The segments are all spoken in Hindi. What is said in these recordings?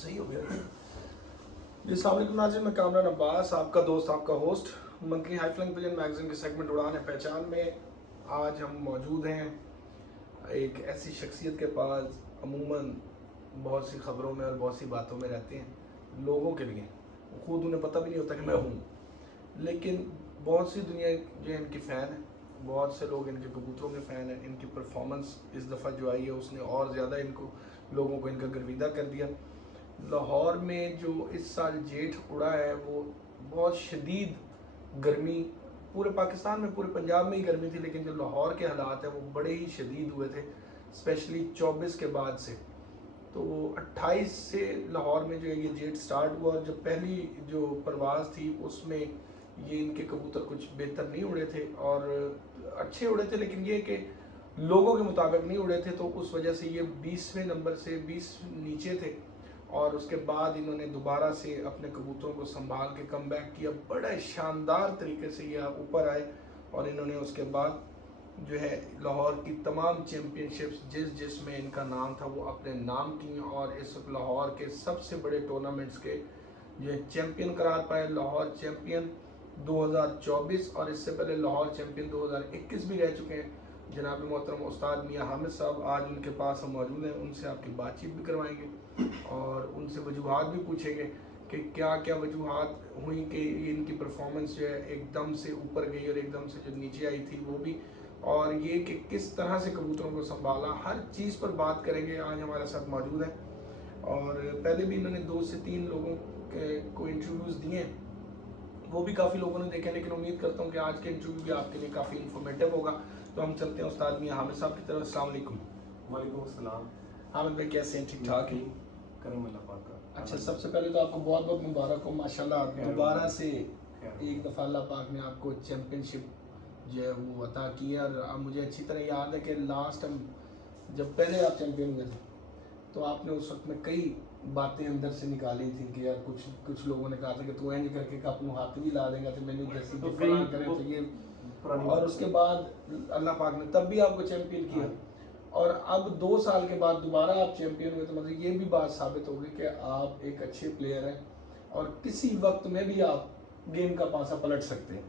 सही हो गया जी। अस्सलाम नाज़रीन, मैं कामरान अब्बास, आपका दोस्त, आपका host, monthly high flying pigeon magazine के सेगमेंट उड़ान है पहचान में। आज हम मौजूद हैं एक ऐसी शख्सियत के पास, अमूमन बहुत सी ख़बरों में और बहुत सी बातों में रहते हैं लोगों के लिए, खुद उन्हें पता भी नहीं होता कि मैं हूँ, लेकिन बहुत सी दुनिया जो है इनकी फ़ैन है, बहुत से लोग इनके कबूतरों के फ़ैन हैं। इनकी परफॉर्मेंस इस दफ़ा जो आई है उसने और ज़्यादा इनको लोगों को इनका गर्विदा कर दिया। लाहौर में जो इस साल जेठ उड़ा है वो बहुत शदीद गर्मी, पूरे पाकिस्तान में, पूरे पंजाब में ही गर्मी थी, लेकिन जो लाहौर के हालात हैं वो बड़े ही शदीद हुए थे, स्पेशली 24 के बाद से। तो 28 से लाहौर में जो है ये जेट स्टार्ट हुआ, और जब पहली जो परवाज़ थी उसमें ये इनके कबूतर कुछ बेहतर नहीं उड़े थे, और अच्छे उड़े थे लेकिन ये कि लोगों के मुताबिक नहीं उड़े थे, तो उस वजह से ये 20वें नंबर से 20 नीचे थे। और उसके बाद इन्होंने दोबारा से अपने कबूतरों को संभाल के कम बैक किया, बड़े शानदार तरीके से ये ऊपर आए, और इन्होंने उसके बाद जो है लाहौर की तमाम चैम्पियनशिप्स जिसमें इनका नाम था वो अपने नाम की, और इस लाहौर के सबसे बड़े टूर्नामेंट्स के जो है चैम्पियन करार पाए। लाहौर चैम्पियन 2024 और इससे पहले लाहौर चैम्पियन 2021 भी रह चुके हैं। जनाब मोहतरम उस्ताद मियाँ हामिद साहब आज उनके पास हम मौजूद हैं, उनसे आपकी बातचीत भी करवाएंगे और उनसे वजूहात भी पूछेंगे कि क्या क्या वजूहात हुई कि इनकी परफॉर्मेंस जो है एकदम से ऊपर गई और एकदम से जो नीचे आई थी वो भी, और ये कि किस तरह से कबूतरों को संभाला, हर चीज़ पर बात करेंगे। आज हमारे साथ मौजूद हैं, और पहले भी इन्होंने 2 से 3 लोगों को इंटरव्यूज़ दिए, वो भी काफ़ी लोगों ने देखे, लेकिन उम्मीद करता हूँ कि आज के इंटरव्यू भी आपके लिए काफ़ी इन्फॉर्मेटिव होगा। तो हम चलते हैं उस्ताद मियाँ हामिद साहब की तरफ। अस्सलाम वालेकुम। वालेकुम अस्सलाम। हामिद भाई कैसे हैं? ठीक ठाक हैं? करम अल्लाह पाक का। अच्छा, सबसे पहले तो आपको बहुत बहुत मुबारक हो, माशाल्लाह, दोबारा से एक दफ़ा अल्लाह पाक ने आपको चैम्पियनशिप जो है वो अता की है। और मुझे अच्छी तरह याद है कि लास्ट टाइम जब पहले आप चैम्पियन हुए थे तो आपने उस वक्त में कई बातें अंदर से निकाली थी कि यार कुछ लोगों ने कहा था कि तू इंज करके अपने हाथ भी ला देगा तो मैंने जैसी तो फलां करे तो ये, और उसके बाद अल्लाह पाक ने तब भी आपको चैम्पियन किया, और अब 2 साल के बाद दोबारा आप चैम्पियन हुए, तो मतलब ये भी बात साबित हो गई कि आप एक अच्छे प्लेयर हैं और किसी वक्त में भी आप गेम का पासा पलट सकते हैं।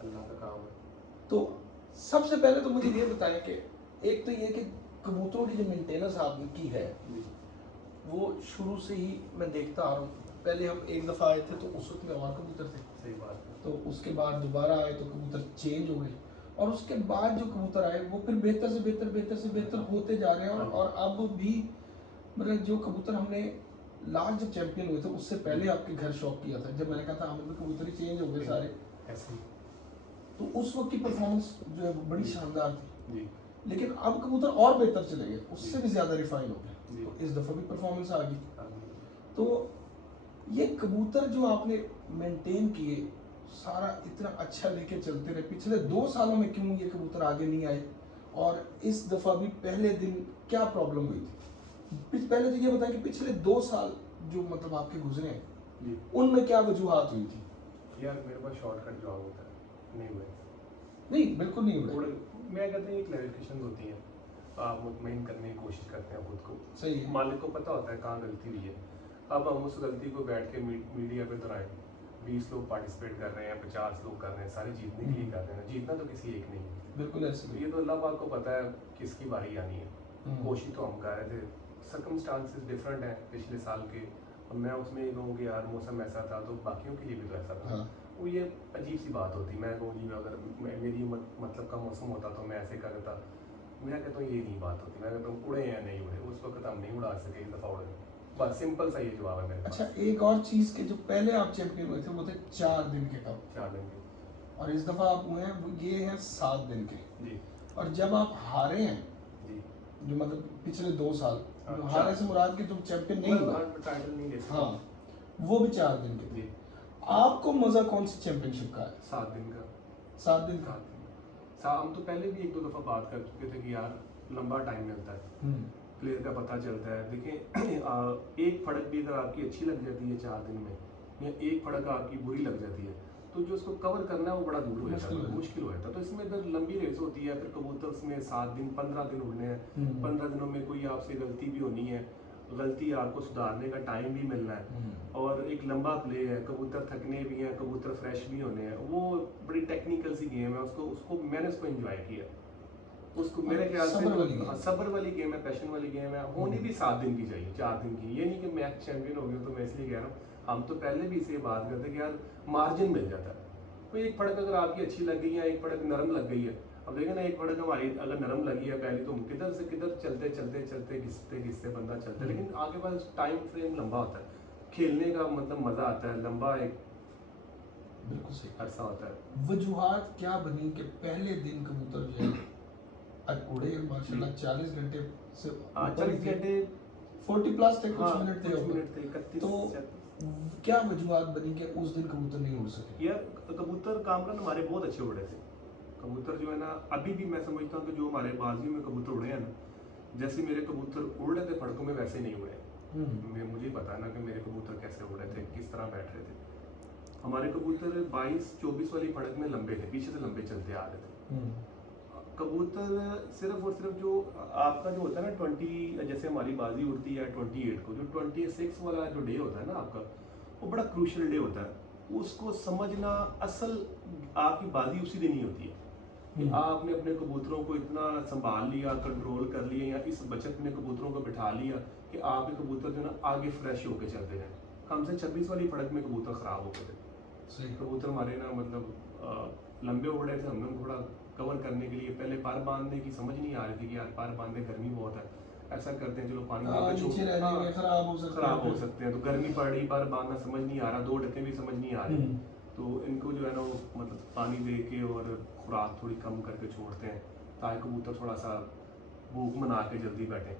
अल्लाह का काम है। तो सबसे पहले तो मुझे ये बताएं कि एक तो ये कि कबूतरों की जो मेंटेनेंस आपने की है वो शुरू से ही मैं देखता आ रहा हूँ। पहले हम एक दफ़ा आए थे तो उस वक्त में और कबूतर थे, सही बात है। तो उसके बाद दोबारा आए तो कबूतर चेंज हो गए, और उसके बाद जो कबूतर आए वो फिर बेहतर से बेहतर होते जा रहे हैं। और अब भी मतलब जो कबूतर हमने लास्ट जब चैंपियन हुए थे उससे पहले आपके घर शॉप किया था, जब मैंने कहा था हमें कबूतर ही चेंज हो गए सारे, ऐसे तो उस वक्त की परफॉर्मेंस जो है वो बड़ी शानदार थी जी। लेकिन अब कबूतर और बेहतर चले गए, उससे भी ज़्यादा रिफाइन हो गए, तो इस दफ़ा भी परफॉर्मेंस आ गई। तो ये कबूतर जो आपने मेंटेन किए, सारा इतना अच्छा लेके चलते रहे, पिछले 2 सालों में क्यों ये कबूतर आगे नहीं आए, और इस दफ़ा भी पहले दिन क्या प्रॉब्लम हुई थी? पहले तो ये बताएं कि पिछले 2 साल जो मतलब आपके गुजरे हैं उनमें क्या वजूहात हुई थी? यार मेरे पास शॉर्टकट जवाब होता है, नहीं हुए। नहीं, बिल्कुल नहीं हुए। मैं कहता हूँ ये क्लैरिफिकेशन होती है, आप मुतमईन करने की कोशिश करते हैं खुद को। सही है। मालिक को पता होता है कहाँ गलती हुई है। अब हम उस गलती को बैठ के मीडिया पे दोहराएं। 20 लोग पार्टिसिपेट कर रहे हैं, 50 लोग कर रहे हैं, सारे जीतने के लिए कर रहे हैं, जीतना तो किसी एक नहीं है। बिल्कुल ऐसे। ये तो अल्लाह पाक को पता है किसकी बारी आनी है। कोशिश तो हम कर रहे थे, सर्कमस्टांसेस डिफरेंट हैं पिछले साल के, और मैं उसमें ये कहूँ कि यार मौसम ऐसा था तो बाकियों के लिए भी तो ऐसा था। हाँ। वो ये अजीब सी बात होती, मैं कहूँ जी अगर मेरी मतलब का मौसम होता तो मैं ऐसे कर देता। मैं कहता हूँ ये नहीं बात होती, मैं कहता हूँ उड़े या नहीं उड़े, उस वक्त हम नहीं उड़ा सके, एक दफ़ा उड़े, बस सिंपल सा ये जवाब है मेरे पास। अच्छा, एक और चीज़ के जो पहले आप चैंपियन हुए थे वो थे 4 दिन के कप, 4 दिन के, और इस दफ़ा आप हुए हैं वो ये हैं 7 दिन के जी। और जब आप हारे हैं जी, जो मतलब पिछले 2 साल जो अच्छा। हारे से मुराद के जो चैंपियन नहीं हुआ, टाइटल नहीं ले सकते। हाँ, वो भी 4 दिन के थे। जी। आपको मज़ा कौन सी चैंपियनशिप का है? 7 दिन का। 7 दिन का। 7 दिन का। हम तो पहले भी 1-2 दफ़ा बात कर चुके थे कि यार लंबा टाइम मिलता है, प्लेयर का पता चलता है। देखिए एक फड़क भी अगर आपकी अच्छी लग जाती है 4 दिन में, या एक फड़क आपकी बुरी लग जाती है, तो जो उसको कवर करना है वो बड़ा दूर हो जाता है, मुश्किल हो जाता है। तो इसमें इधर लंबी रेस होती है, फिर कबूतर उसमें 7 दिन 15 दिन उड़ने हैं, 15 दिनों में कोई आपसे गलती भी होनी है, गलती आपको सुधारने का टाइम भी मिलना है, और एक लंबा प्ले है, कबूतर थकने भी हैं, कबूतर फ्रेश भी होने हैं। वो बड़ी टेक्निकल सी गेम है, उसको मैंने उसको एंजॉय किया। उसको मेरे ख्याल से हाँ, सब्र वाली गेम है, पैशन वाली गेम है। होनी भी 7 दिन की चाहिए, 4 दिन की। ये नहीं कि मैच चैंपियन हो गया तो मैं इसलिए कह रहा हूँ। हम तो पहले भी इसे बात करते हैं कि यार मार्जिन मिल जाता है। कोई एक फड़क अगर आपकी अच्छी लग गई है, एक फड़क नरम लग गई है, अब देखें ना, एक फड़क हमारी अगर नरम लगी है पहले, तो हम किधर से किधर चलते चलते चलते घिसते घिसते बंदा चलता है, लेकिन आगे पास टाइम फ्रेम लंबा होता है, खेलने का मतलब मजा आता है, लंबा एक बिल्कुल सही अरसा होता है। वजूहात क्या बनी कि पहले दिन कबूतर जो है आज उड़े माशाल्लाह 40 घंटे से ऊपर 40 थे, घंटे 40 प्लस थे, हाँ, कुछ मिनट थे कुछ ऊपर। मिनट थे, 31 तो क्या वजूहात बनी कि उस दिन कबूतर नहीं उड़ सके? यार कबूतर कामरान हमारे बहुत अच्छे उड़े थे। कबूतर जो है ना, अभी भी मैं समझता हूँ कि जो हमारे बाजियों में कबूतर उड़े हैं ना, जैसे मेरे कबूतर उड़ रहे थे फड़कों में, वैसे नहीं उड़े। मुझे पता है ना कि मेरे कबूतर कैसे उड़ रहे थे, किस तरह बैठ रहे थे। हमारे कबूतर 22-24 वाली फड़क में लंबे थे, पीछे से लंबे चलते आ रहे थे। कबूतर सिर्फ और सिर्फ जो आपका जो होता है ना 20, जैसे हमारी बाजी उड़ती है 28 को, जो 26 वाला जो डे होता है ना आपका, वो बड़ा क्रूशियल डे होता है। उसको समझना, असल आपकी बाजी उसी दिन ही होती है कि आपने अपने कबूतरों को इतना संभाल लिया, कंट्रोल कर लिया, या इस बचत में कबूतरों को बिठा लिया कि आपके कबूतर जो ना आगे फ्रेश होकर चलते हैं। हमसे 26 वाली फड़क में कबूतर ख़राब हो गए थे। कबूतर हमारे ना मतलब लंबे उड़े थे, हमने थोड़ा कवर करने के लिए पहले पर बांधने की समझ नहीं आ रही थी कि यार पर बांधे, गर्मी बहुत है, ऐसा करते हैं चलो पानी खराब हो सकते हैं, तो गर्मी पड़ रही, पर बांधना समझ नहीं आ रहा, 2 ढक्के भी समझ नहीं आ रही, तो इनको जो है ना वो मतलब पानी दे के और खुराक थोड़ी कम करके छोड़ते हैं ताकि कबूतर थोड़ा सा भूख मना के जल्दी बैठे।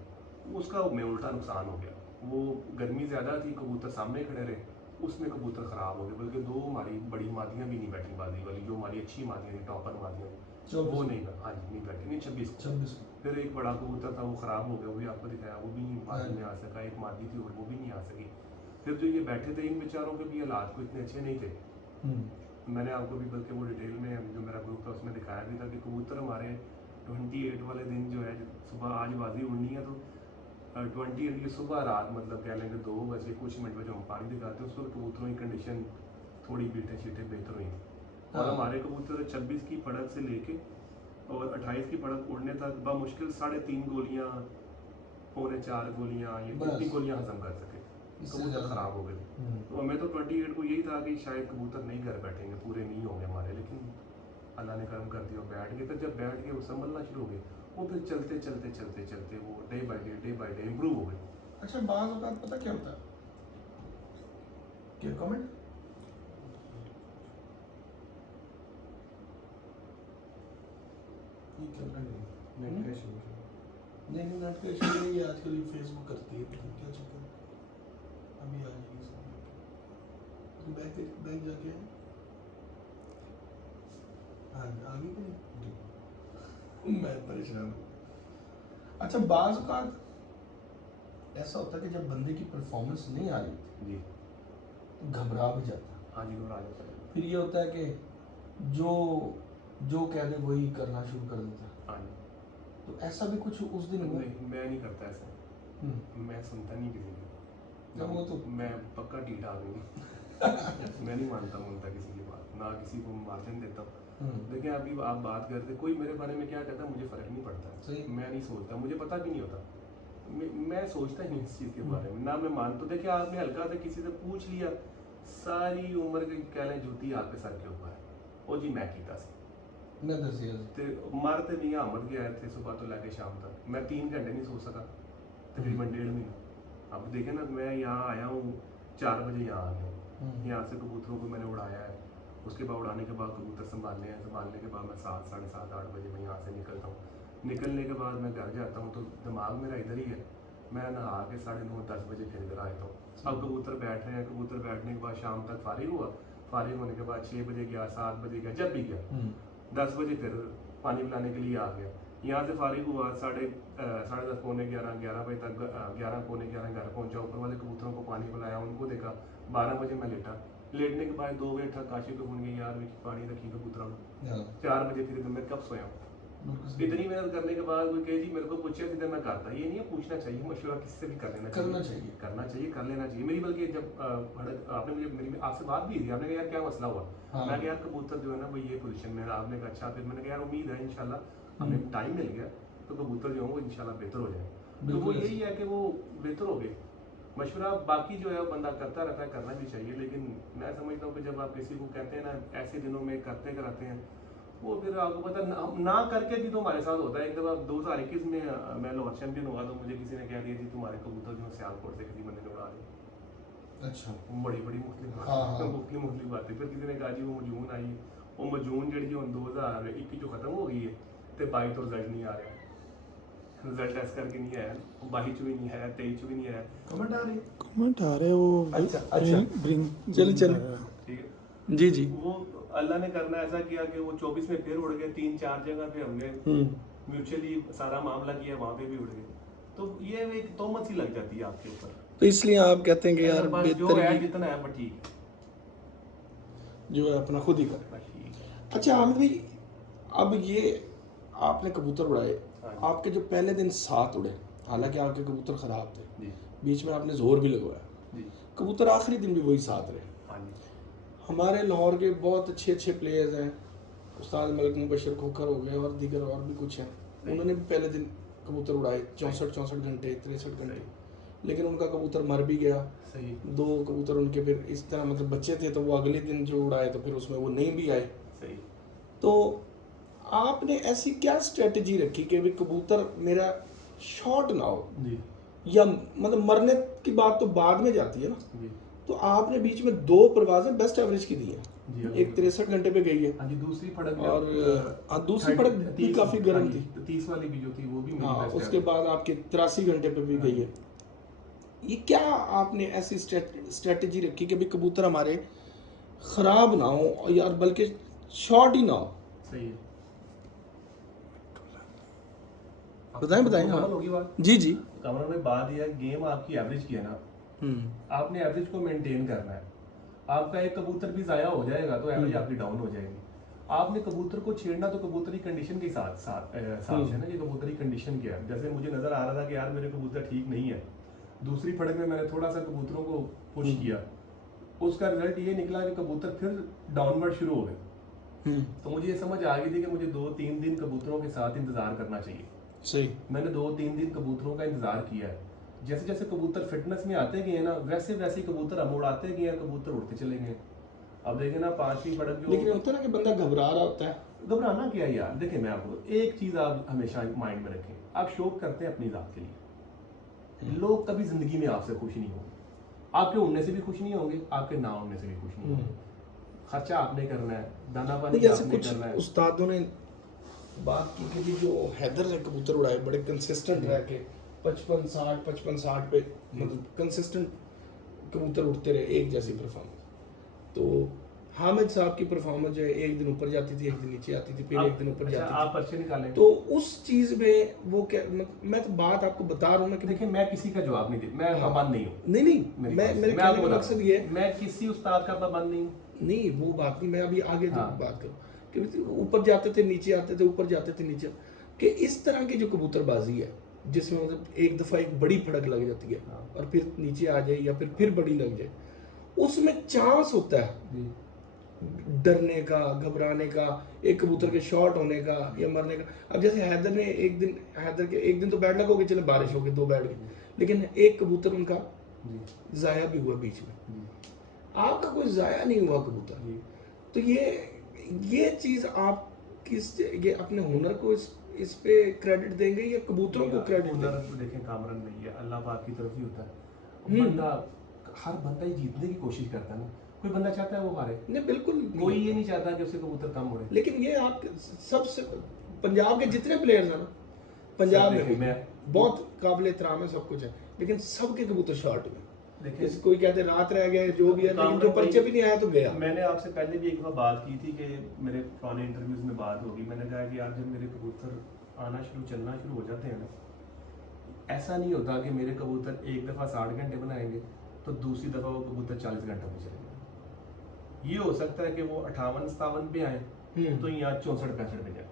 उसका में उल्टा नुकसान हो गया, वो गर्मी ज़्यादा थी, कबूतर सामने खड़े रहे, उसमें कबूतर ख़राब हो गए, बल्कि 2 हमारी बड़ी मादियाँ भी नहीं बैठी बाजी वाली, जो हमारी अच्छी मादियाँ थी, टॉपर मादियाँ, वो नहीं, हाँ जी नहीं बैठी, नहीं 26। फिर एक बड़ा कबूतर था वो ख़राब हो गया, वो भी आपको दिखाया, वो भी नहीं बाजी में आ सका। एक मादी थी और वो भी नहीं आ सकी। फिर जो ये बैठे थे, इन बेचारों के भी हालात को इतने अच्छे नहीं थे। मैंने आपको भी बल्कि वो डिटेल में जो मेरा ग्रुप था उसमें दिखाया भी था कि कबूतर हमारे 28 वाले दिन जो है, सुबह आज बाजी उड़नी है, तो 28 की सुबह रात मतलब कह लेंगे 2 बजे कुछ मिनट में जो हम पानी दिखाते हैं, उस वक्त कबूतरों की कंडीशन थोड़ी बीटे शीटे बेहतर हुई थी। और हमारे कबूतर 26 की फड़क से लेके और 28 की फड़क उड़ने तक बामुश्किल 3.5 गोलियाँ, 3.25 गोलियाँ, ये इतनी गोलियाँ हजम कर सके, कबूतर ख़राब हो गए। तो हमें तो 28 को यही था कि शायद कबूतर नहीं घर बैठेंगे, पूरे नहीं होंगे हमारे, लेकिन अल्लाह ने करम कर दिया, बैठ गए। तो जब बैठ गए वो संभलना शुरू हो गए, वो फिर चलते चलते चलते चलते वो डे बाय डे इम्प्रूव हो गए। अच्छा, बाज़ औक़ात पता क्या होता है, क्या कमेंट ये करना नहीं, नेट का इशू नहीं, नेट का इशू नहीं है, आजकल ये फेसबुक करती है, तो क्या चक्कर, अभी आ जाएगी सब। बैक जाके आ गई कि नहीं? मैं परेशान हूँ। अच्छा, बाज़ औक़ात ऐसा होता है कि जब बंदे की परफॉर्मेंस नहीं आ रही थी जी, तो घबरा भी जाता है। हाँ जी, घबरा जाता है। फिर ये होता है कि जो जो कह दे वही करना शुरू कर देता है। हाँ जी, तो ऐसा भी कुछ उस दिन हुआ? नहीं, मैं नहीं करता ऐसा, मैं सुनता नहीं किसी की, तो वो तो मैं पक्का ढीठ आदमी हूँ। मैं नहीं मानता किसी की बात, ना किसी को मार्जिन देता हूँ। देखिए अभी आप बात करते, कोई मेरे बारे में क्या कहता है मुझे फ़र्क नहीं पड़ता, सही। मैं नहीं सोचता, मुझे पता भी नहीं होता, मैं सोचता ही नहीं इस चीज़ के बारे में, ना मैं मानता। देखिए आपने हल्का से किसी से पूछ लिया, सारी उम्र की कह लें जूती आपके सर के ऊपर है, ओ जी मैं कीता सी मैं दसिया ते मारते भी यहाँ मत गए थे सुबह तो लेके शाम तक, मैं 3 घंटे नहीं सो सका, तकरीबन 1.5 महीना। अब देखें ना, मैं यहाँ आया हूँ 4 बजे, यहाँ आ गया हूँ, यहाँ से कबूतरों को मैंने उड़ाया है, उसके बाद उड़ाने के बाद कबूतर संभालने हैं, संभालने के बाद मैं 7, साढ़े 7, 8 बजे मैं यहाँ से निकलता हूँ। निकलने के बाद मैं घर जाता हूँ तो दिमाग मेरा इधर ही है, मैं नहा के 9:30, 10 बजे फिर इधर आता हूँ। अब कबूतर बैठ रहे हैं, कबूतर बैठने के बाद शाम तक फारिग हुआ, फारिग होने के बाद 6 बजे गया, 7 बजे गया, जब भी गया 10 बजे फिर पानी पिलाने के लिए आ गया। यहाँ से फारिग हुआ 10:30, पौने 11, 11 बजे तक 11, पौने 11 घर पहुँचा, ऊपर वाले कबूतरों को पानी पिलाया, उनको देखा, 12 बजे मैं लेटा, लेटने के बाद 2 बजे तक काशी को फोन किया, यार पानी रखी कबूतरों को, 4 बजे फिर मैं कब सोया हूँ, इतनी मेहनत करने के बाद कोई कहे जी मेरे को पूछे सीधे मैं करता, ये नहीं है, पूछना चाहिए, मशवरा किसी से भी कर लेना करना करना चाहिए, कर लेना चाहिए। मेरी बल्कि जब आपने मुझे मेरी आपसे बात भी थी, आपने कहा यार क्या मसला हुआ, हाँ। मैं कहा यार कबूतर जो है ना वो ये पोजीशन में है, आपने कहा अच्छा, फिर मैंने कहा यार उम्मीद है इंशाल्लाह हमें टाइम मिल गया तो कबूतर जो है वो इंशाल्लाह बेहतर हो जाए। तो वो यही है कि वो बेहतर हो गए। मशवरा बाकी जो है वो बंदा करता रहता है, करना भी चाहिए, लेकिन मैं समझता हूँ कि जब आप किसी को कहते हैं ना ऐसे दिनों में करते कराते हैं, वो फिर आपको पता ना करके भी तो हमारे साथ होता है। एक दफ़ा 2021 में मैं लोअर चैंपियन हुआ तो मुझे किसी ने कह दिया जी तुम्हारे कबूतर जो सियालकोट से किसी बंदे ने उड़ा दिए। अच्छा। बड़ी बड़ी मुख्तलिफ हाँ। मुख्तलिफ बातें। फिर किसी ने कहा जी वो मजून आई, वो मजून जी हम 2021 जो खत्म हो गई है तो 22 तो रिजल्ट नहीं आ रहा, रिजल्ट ऐसा करके नहीं आया, 22 भी नहीं आया, 23 भी नहीं आया। कमेंट आ रही है, कमेंट आ रहे हैं वो। अच्छा। ब्रिंग चलिए ठीक है जी जी। वो अल्लाह ने करना ऐसा किया कि वो 24 में फिर उड़ गए, 3-4 जगह पे हमने म्यूचुअली सारा मामला किया, वहां पे भी उड़ गए। तो ये एक तोहमत सी लग जाती है आपके ऊपर। तो इसलिए आप कहते हैं कि यार बस जो बेहतर है भी जितना है बस ठीक है, जो है अपना खुद ही करे। बस ठीक है। अच्छा आमिर भाई, अब ये आपने कबूतर उड़ाए, हाँ जी। आपके जो पहले दिन 7 उड़े, हालांकि आपके कबूतर ख़राब थे, जी बीच में आपने जोर भी लगवाया, जी कबूतर आखिरी दिन भी वही 7 रहे। हाँ जी हमारे लाहौर के बहुत अच्छे अच्छे प्लेयर्स हैं, उस्ताद मलिक मुबशर खोखर हो गए और दीगर और भी कुछ हैं, उन्होंने भी पहले दिन कबूतर उड़ाए 64 घंटे 63 घंटे, लेकिन उनका कबूतर मर भी गया। सही 2 कबूतर उनके फिर इस तरह मतलब बच्चे थे तो वो अगले दिन जो उड़ाए तो फिर उसमें वो नहीं भी आए। सही। तो आपने ऐसी क्या स्ट्रेटजी रखी कि भी कबूतर मेरा शॉर्ट ना हो, जी या मतलब मरने की बात तो बाद में जाती है ना, जी तो आपने बीच में 2 परवाजें बेस्ट एवरेज की दी जी, हैं, एक 63 घंटे पे गई है हाँ जी, दूसरी फड़क में और दूसरी फड़क भी काफ़ी गर्म थी, 30 वाली भी जो थी वो भी मेरी हाँ, बेस्ट उसके बाद आपके 83 घंटे पे भी गई है। ये क्या आपने ऐसी स्ट्रेटजी रखी कि भी कबूतर हमारे ख़राब ना हो यार, बल्कि शॉर्ट ही ना हो? सही है। बताएं हाँ। मुकम्मल होगी बात। जी जी। कमरा में बात यह है, गेम आपकी एवरेज की है ना, आपने एवरेज को मेंटेन करना है। आपका एक कबूतर भी ज़ाया हो जाएगा तो एवरेज आपकी डाउन हो जाएगी। आपने कबूतर को छेड़ना तो कबूतरी कंडीशन के साथ साथ से ना, ये कबूतरी कंडीशन क्या है। जैसे मुझे नज़र आ रहा था कि यार मेरे कबूतर ठीक नहीं है, दूसरी फड़क में मैंने थोड़ा सा कबूतरों को पुश किया, उसका रिजल्ट ये निकला कि कबूतर फिर डाउनवर्ड शुरू हो गए। तो मुझे ये समझ आ गई थी कि मुझे 2-3 दिन कबूतरों के साथ इंतज़ार करना चाहिए। सही। मैंने 2-3 दिन कबूतरों का इंतजार किया है। जैसे जैसे कबूतर फिटनेस में आते गए ना, वैसे वैसे कबूतर हम उड़ाते गए हैं, कबूतर उड़ते चले गए। अब देखें ना 5वीं फड़क जो, लेकिन होता है ना कि बंदा घबरा रहा होता है। घबराना क्या है यार, देखें मैं आपको एक चीज़ आप हमेशा माइंड में रखें, आप शौक करते हैं अपनी ज़ात के लिए, लोग कभी ज़िंदगी में आपसे खुश नहीं होंगे, आपके उड़ने से भी खुश नहीं होंगे, आपके ना उड़ने से भी खुश नहीं होंगे। खर्चा आपने करना है, दाना पानी आपने करना है। उस्तादों ने बात की कि भी जो हैदर ने कबूतर उड़ाए बड़े कंसिस्टेंट रह के 55-60 पे मतलब कंसिस्टेंट कबूतर उड़ते रहे, एक जैसी परफॉर्मेंस। तो हामिद साहब की परफॉर्मेंस जो है एक दिन ऊपर जाती थी, एक दिन नीचे आती थी, फिर एक दिन ऊपर जाती आप अच्छे निकालें। तो उस चीज में वो क्या, मैं तो बात आपको बता रहा हूँ ना कि देखिए मैं किसी का जवाब नहीं दे, मैं पाबंद नहीं हूँ। नहीं मेरे कहने का मकसद ये है, मैं किसी उस्ताद का पाबंद नहीं हूँ। नहीं वो बात नहीं, मैं अभी आगे जो बात करूँ कि ऊपर जाते थे नीचे आते थे, ऊपर जाते थे नीचे, कि इस तरह की जो कबूतरबाजी है जिसमें मतलब एक दफ़ा एक बड़ी फड़क लग जाती है और फिर नीचे आ जाए या फिर बड़ी लग जाए, उसमें चांस होता है डरने का, घबराने का, एक कबूतर के शॉर्ट होने का या मरने का। अब जैसे हैदर ने एक दिन तो बैड लग हो गए, चले बारिश हो गई, 2 बैठ गए, लेकिन एक कबूतर उनका ज़ाया भी हुआ बीच में, आपका कोई ज़ाया नहीं हुआ कबूतर। तो ये चीज़ आप ये अपने हुनर को इस पे क्रेडिट देंगे या कबूतरों को क्रेडिट देंगे? तो देखें कामरान भैया, अल्लाह पाक की तरफ ही होता है। बंदा, हर बंदा ही जीतने की कोशिश करता है ना, कोई बंदा चाहता है वो हारे? नहीं, बिल्कुल कोई ये नहीं चाहता कि उससे कबूतर कम हो रहे। लेकिन ये आप सबसे पंजाब के जितने प्लेयर्स हैं ना, पंजाब में बहुत काबिल एहतराम है, सब कुछ है, लेकिन सबके कबूतर शॉर्ट हुए। देखिए कोई कहते रात रह गए, जो भी है, लेकिन जो परिचय भी नहीं आया तो गया। मैंने आपसे पहले भी एक बार बात की थी कि मेरे पुराने इंटरव्यूज में बात होगी, मैंने कहा कि यार जब मेरे कबूतर चलना शुरू हो जाते हैं ना, ऐसा नहीं होता कि मेरे कबूतर एक दफ़ा 60 घंटे बनाएंगे तो दूसरी दफ़ा वो कबूतर 40 घंटे पे चलेंगे। ये हो सकता है कि वो 58-57 पे आए तो यहाँ 64-65 पे जाए।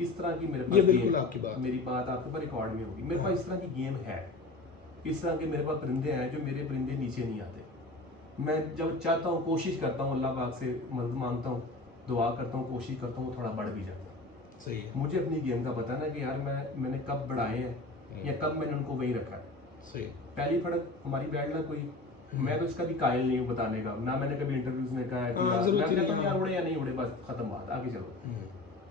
इस तरह की मेरे ये पास बिल्कुल गेम, आपकी बात, मेरी बात आपके पास रिकॉर्ड में होगी, मेरे हाँ। पास इस तरह की गेम है। इस तरह के मेरे पास परिंदे हैं जो मेरे परिंदे नीचे नहीं आते। मैं जब चाहता हूँ, कोशिश करता हूँ, अल्लाह पाक से मदद मांगता हूँ, दुआ करता हूँ, कोशिश करता हूँ, वो थोड़ा बढ़ भी जाता है। सही है, मुझे अपनी गेम का पता है ना कि यार मैंने कब बढ़ाए हैं या कब मैंने उनको वहीं रखा है। सही। पहली फड़क हमारी बैड लक हुई, मैं तो इसका भी कायल नहीं हूँ बताने का, ना मैंने कभी इंटरव्यूज में कहा है कि हाँ, यार जरूरत मैं ही कहता नहीं हूँ है, यार उड़े या नहीं उड़े, बस खत्म बात, आगे चलो।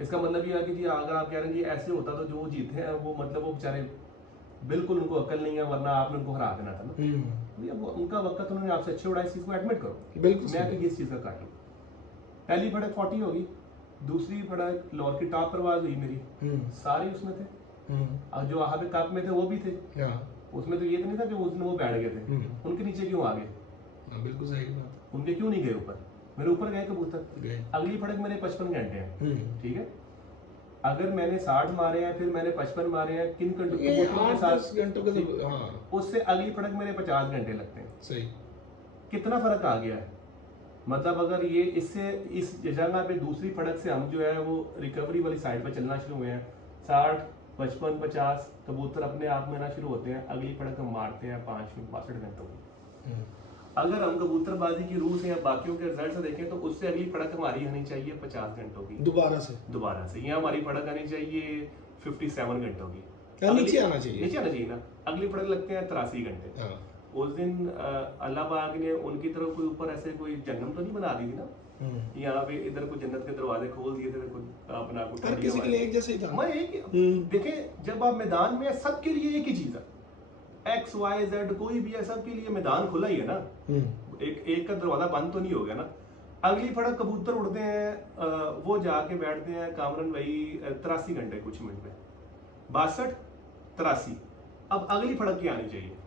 इसका मतलब ये है कि जी अगर आप कह रहे हैं जी ऐसे होता तो जो जीते हैं वो मतलब वो बेचारे बिल्कुल उनको अकल नहीं है, वरना आपने उनको हरा देना था ना। भैया वो उनका वक्त उन्होंने आपसे अच्छे उड़ाया, इस चीज़ को एडमिट करो। बिल्कुल मैं सही। कि इस चीज़ का कायल हूँ। पहली फड़क 40 होगी, दूसरी फड़क लाहौर की टॉप परवाज हुई मेरी, सारे उसमें थे, और जो वहाँ पे कप में थे वो भी थे। उसमें तो ये तो नहीं था कि उस दिन वो बैठ गए थे, उनके नीचे क्यों आ गए? बिल्कुल सही बात, उनके क्यों नहीं गए ऊपर? मेरे ऊपर गए कबूतर। गए। अगली फड़क मेरे 55 घंटे हैं, ठीक है। अगर मैंने 60 मारे हैं, फिर मैंने 55 मारे हैं, किन ये कबूतरों के 8-10 साथ, घंटों के तो, हाँ उससे अगली फड़क मेरे 50 घंटे लगते हैं। सही। कितना फर्क आ गया है? मतलब अगर ये इससे इस जगह पे दूसरी फड़क से हम जो है वो रिकवरी वाली साइड पे चलना शुरू हुए हैं, 60 55 50 कबूतर अपने आप में आना शुरू होते हैं, अगली फड़क हम मारते हैं 62 घंटों की। अगर हम कबूतरबाजी की रूह से या बाकियों के रिजल्ट से देखें तो उससे अगली फड़क हमारी आनी चाहिए 50 घंटों की, दोबारा से ये हमारी फड़क आनी चाहिए 57 घंटों की, नीचे आना चाहिए, नीचे आना चाहिए ना। अगली फड़क लगते हैं 83 घंटे। उस दिन अल्लाह पाक ने उनकी तरफ कोई ऊपर ऐसे कोई जन्नत तो नहीं बना दी थी ना, यहाँ पे इधर कोई जन्नत के दरवाजे खोल दिए थे, अपना हर किसी के लिए एक जैसे ही था। मैं एक देखें, जब आप मैदान में, सबके लिए एक ही चीज है, एक्स वाई जेड कोई भी है, सबके लिए मैदान खुला ही है ना, एक का दरवाजा बंद तो नहीं हो गया ना। अगली फड़क कबूतर उड़ते हैं, वो जाके बैठते हैं कामरन भाई 83 घंटे कुछ मिनट में, 62 83। अब अगली फड़क की आनी चाहिए,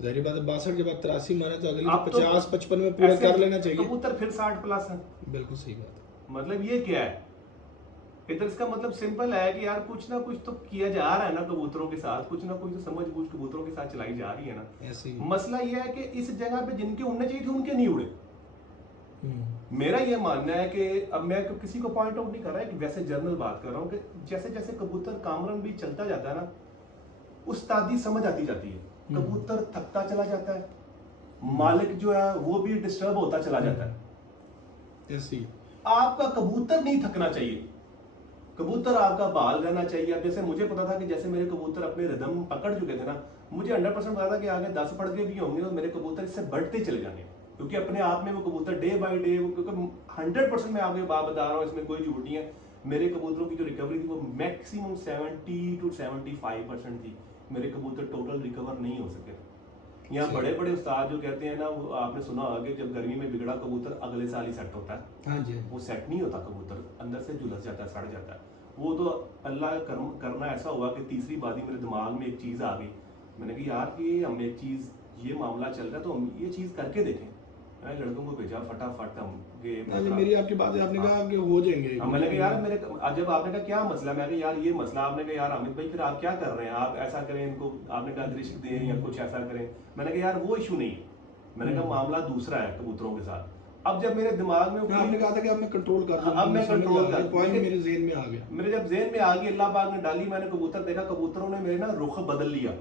जाहिर बात है 62 के बाद 83 माने तो अगली 50-55 में पूरा कर लेना चाहिए, कबूतर फिर 60 प्लस है। बिल्कुल सही बात है। मतलब ये क्या है इधर, इसका मतलब सिंपल है कि यार कुछ ना कुछ तो किया जा रहा है ना कबूतरों के साथ, कुछ ना कुछ तो समझ बूझ कबूतरों के साथ चलाई जा रही है ना। ऐसे ही मसला ये है कि इस जगह पे जिनके उड़ने चाहिए थे उनके नहीं उड़े। मेरा ये मानना है कि अब मैं किसी को पॉइंट आउट नहीं कर रहा है, कि वैसे जर्नल बात कर रहा हूँ कि जैसे जैसे कबूतर कामरन भी चलता जाता है ना, उस्तादी समझ आती जाती है, कबूतर थकता चला जाता है, मालिक जो है वो भी डिस्टर्ब होता चला जाता है। ऐसे आपका कबूतर नहीं थकना चाहिए, कबूतर आपका बहाल रहना चाहिए। अब जैसे मुझे पता था कि जैसे मेरे कबूतर अपने रिदम पकड़ चुके थे ना, मुझे 100% पता था कि आगे 10 फड़के भी होंगे तो मेरे कबूतर इससे बढ़ते चले जाने, क्योंकि अपने आप में वो कबूतर डे बाय डे, क्योंकि 100% मैं आपको बात बता रहा हूँ, इसमें कोई झूठ नहीं है, मेरे कबूतरों की जो रिकवरी थी वो मैक्सिमम 70 to 75% थी। मेरे कबूतर टोटल रिकवर नहीं हो सके। यहाँ बड़े बड़े उस्ताद जो कहते हैं ना, वो आपने सुना होगा कि जब गर्मी में बिगड़ा कबूतर अगले साल ही सेट होता है। हाँ जी, वो सेट नहीं होता, कबूतर अंदर से झुलस जाता है, सड़ जाता है। वो तो अल्लाह करना ऐसा हुआ कि तीसरी बारी मेरे दिमाग में एक चीज़ आ गई, मैंने कहा यार कि हम एक चीज़, ये मामला चल रहा है तो हम ये चीज़ करके देखें। मैंने लड़कों को भेजा फटाफट, हम मेरी आपकी बात है, आपने कहा कि हो जाएंगे। मैंने कहा यार मेरे, जब आपने कहा क्या मसला, मैं कहा यार ये मसला, आपने कहा यार अमित भाई फिर आप क्या कर रहे हैं, आप ऐसा करें इनको, आपने कहा दृष्टि दें या कुछ ऐसा करें। मैंने कहा यार वो इशू नहीं है, मैंने कहा मामला दूसरा है कबूतरों के साथ। अब जब मेरे दिमाग में आपने कहा था कि अब मैं कंट्रोल कर दूं, अब मैं कंट्रोल कर, पॉइंट मेरे ज़हन में आ गया, मेरे जब ज़हन में आ गई, अल्लाह पाक ने डाली, मैंने कबूतर देखा, कबूतरों ने मेरे ना रुख बदल लिया।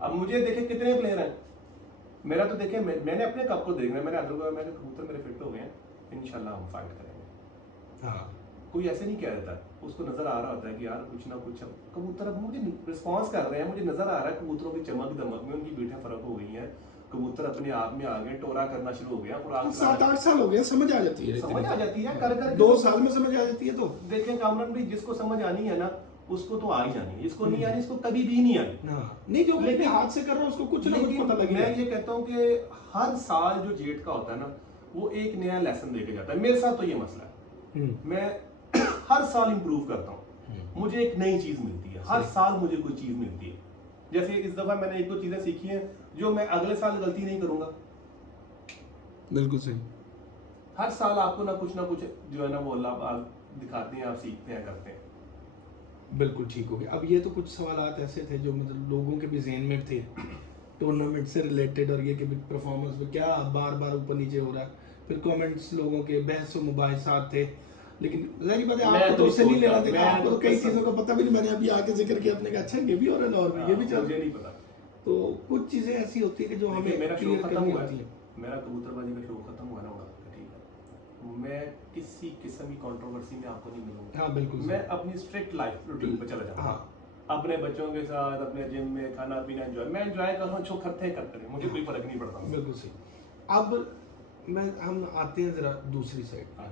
अब मुझे देखे कितने प्लेयर हैं, मेरा तो देखे मैंने अपने कप को देखना है, मैंने मैंने कबूतर मेरे फिट हो गए हैं, इंशाल्लाह हम फाइट करेंगे। हाँ, कोई ऐसे नहीं कह देता, उसको नजर आ रहा होता है कि यार कुछ ना कुछ कबूतर अब मुझे रिस्पॉन्स कर रहे हैं, मुझे नजर आ रहा है कबूतरों की चमक दमक में उनकी बीटें फर्क हो गई हैं, कबूतर अपने आप में आ गए, टोरा करना शुरू हो गया। और 7-8 साल हो गए, समझ आ जाती है, कर 2 साल में समझ आ जाती है। तो देखें कामरान भाई, जिसको समझ आनी है ना उसको तो आ ही जानी है, जिसको नहीं आनी इसको कभी भी नहीं आनी। नहीं, जो अपने हाथ से कर रहा है उसको कुछ ना कुछ पता लगेगा। मैं ये कहता हूँ कि हर साल जो जेठ का होता है ना, वो एक नया लेसन देके जाता है। मेरे साथ तो ये मसला है, मैं हर साल इंप्रूव करता हूँ, मुझे एक नई चीज मिलती है, हर साल मुझे कोई चीज मिलती है। जैसे इस दफा मैंने एक दो चीजें सीखी हैं जो मैं अगले साल गलती नहीं करूंगा। बिल्कुल सही, हर साल आपको ना कुछ जो है ना वो अल्लाह दिखाते हैं, आप सीखते हैं, करते हैं। बिल्कुल ठीक हो गया। अब ये तो कुछ सवालात ऐसे थे जो मतलब लोगों के भी ज़हन में थे, टूर्नामेंट से रिलेटेड, और ये कि परफॉर्मेंस में क्या बार बार ऊपर नीचे हो रहा है, फिर कमेंट्स लोगों के, बहस व मुबाहिसात थे, लेकिन जाहिर बात है मैं आपको तो उससे नहीं लेना सोचता- देना, मैं आपको तो तो कई पसंद- चीज़ों का पता भी नहीं। मैंने अभी आके जिक्र किया अपने कहा अच्छा ये भी हो रहा है लाहौर में, ये भी चल मुझे रहा है। नहीं पता। तो कुछ चीज़ें ऐसी होती है कि जो देखिए हमें मेरा शो क्लियर खत्म करनी हुआ होती है, है। मेरा कबूतरबाजी का शो खत्म हुआ ना उड़ा के, ठीक है, मैं किसी किस्म की कंट्रोवर्सी में आपको नहीं मिलूंगा। हाँ बिल्कुल मैं सही। अपनी स्ट्रिक्ट लाइफ रूटीन पे चला जाऊंगा, हाँ अपने बच्चों के साथ अपने जिम में खाना पीना एंजॉय, मैं एंजॉय कर रहा हूँ, जो करते हैं करते हैं, मुझे कोई फर्क नहीं पड़ता। बिल्कुल सही। अब हम आते हैं ज़रा दूसरी साइड। हाँ,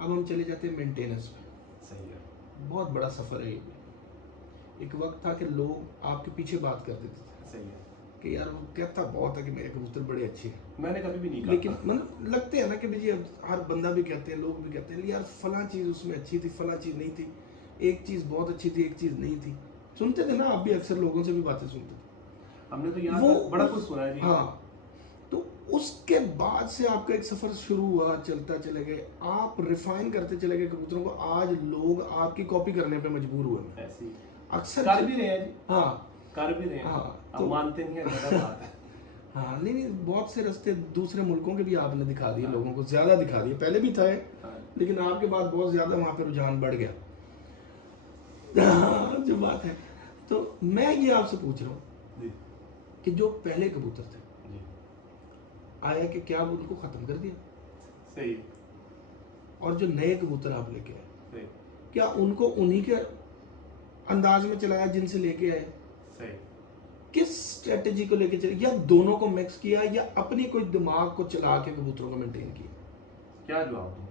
अब हम चले जाते हैं मेंटेनेंस पे। सही है। बहुत बड़ा सफ़र है ये भी। एक वक्त था कि लोग आपके पीछे बात कर देते थे सही है, कि यार वो कहता बहुत है कि मेरे कबूतर बड़े अच्छे हैं, मैंने कभी भी नहीं कहा। लेकिन मतलब लगते हैं ना कि भाई अब हर बंदा भी कहते हैं, लोग भी कहते हैं यार फलां चीज़ उसमें अच्छी थी, फलां चीज़ नहीं थी, एक चीज़ बहुत अच्छी थी, एक चीज़ नहीं थी। सुनते थे ना आप भी, अक्सर लोगों से भी बातें सुनते थे हमने तो यहाँ वो तक बड़ा कुछ सुना है जी। हाँ। तो उसके बाद से आपका एक सफ़र शुरू हुआ, चलता चले गए, आप रिफाइन करते चले गए कबूतरों को, आज लोग आपकी कॉपी करने पे मजबूर हुए। ऐसी अक्सर कर भी रहे हैं जी, हाँ कर भी रहे हैं। हाँ, अब तो मानते नहीं है, ज़्यादा बात है। हाँ नहीं, बहुत से रास्ते दूसरे मुल्कों के भी आपने दिखा दिए, हाँ। लोगों को ज़्यादा दिखा दिए, पहले भी था हाँ। लेकिन आपके बाद बहुत ज़्यादा वहाँ पे रुझान बढ़ गया। हाँ, जो बात है, तो मैं ये आपसे पूछ रहा हूँ जी कि जो पहले कबूतर थे, जी, आया कि क्या वो उनको ख़त्म कर दिया, सही और जो नए कबूतर आप लेके आए सही क्या उनको उन्हीं के अंदाज में चलाया जिनसे लेके आए? सही। किस स्ट्रेटजी को लेके चले, या दोनों को मिक्स किया, या अपनी कोई दिमाग को चला के कबूतरों को मेंटेन किया? क्या जवाब दूँ,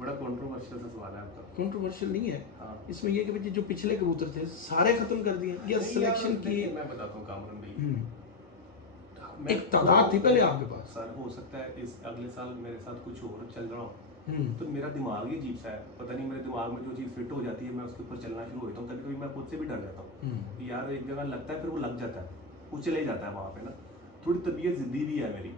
बड़ा कंट्रोवर्शियल सा सवाल है आपका। कंट्रोवर्शियल नहीं है हाँ, इसमें, ये कि भाई जो पिछले कबूतर थे सारे खत्म कर दिए, या नहीं यार, सिलेक्शन की? देखिए मैं बताता हूँ कामरान भाई, मैं एक तादाद थी पहले आपके पास। सर हो सकता है इस अगले साल मेरे साथ कुछ और चल रहा हो, हम्म, तो मेरा दिमाग ही अजीब सा है, पता नहीं मेरे दिमाग में जो चीज़ फिट हो जाती है मैं उसके ऊपर चलना शुरू हो जाता हूँ। कभी कभी मैं खुद से भी डर जाता हूँ कि यार एक जगह लगता है फिर वो लग जाता है, वो चले जाता है वहाँ पे ना। थोड़ी तबीयत ज़िद्दी भी है मेरी,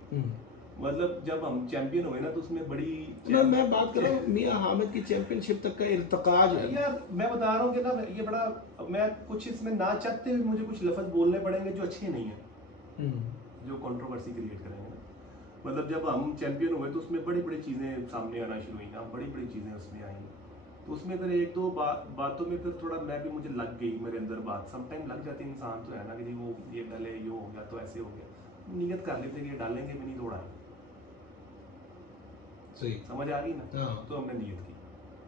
मतलब जब हम चैंपियन हुए ना तो उसमें बड़ी मैं बात कर रहा हूँ मियां हामिद की चैंपियनशिप तक का इर्तका जो है। यार मैं बता रहा हूँ कि ना ये बड़ा, मैं कुछ इसमें ना चाहते हुए मुझे कुछ लफ्ज़ बोलने पड़ेंगे जो अच्छे नहीं है, जो कंट्रोवर्सी क्रिएट करेंगे ना। मतलब जब हम चैंपियन हुए तो उसमें बड़ी बड़ी चीज़ें सामने आना शुरू हुई ना, बड़ी बड़ी चीज़ें उसमें आई, तो उसमें फिर एक दो बातों में फिर थोड़ा मैं भी, मुझे लग गई मेरे अंदर बात, समटाइम लग जाती है, इंसान तो है ना कि जी वो ये डाले ये हो गया तो ऐसे हो गया, नियत कर लेते कि ये डालेंगे भी नहीं तो उड़ाएंगे, सही समझ आ गई ना। हाँ। तो हमने नियत की,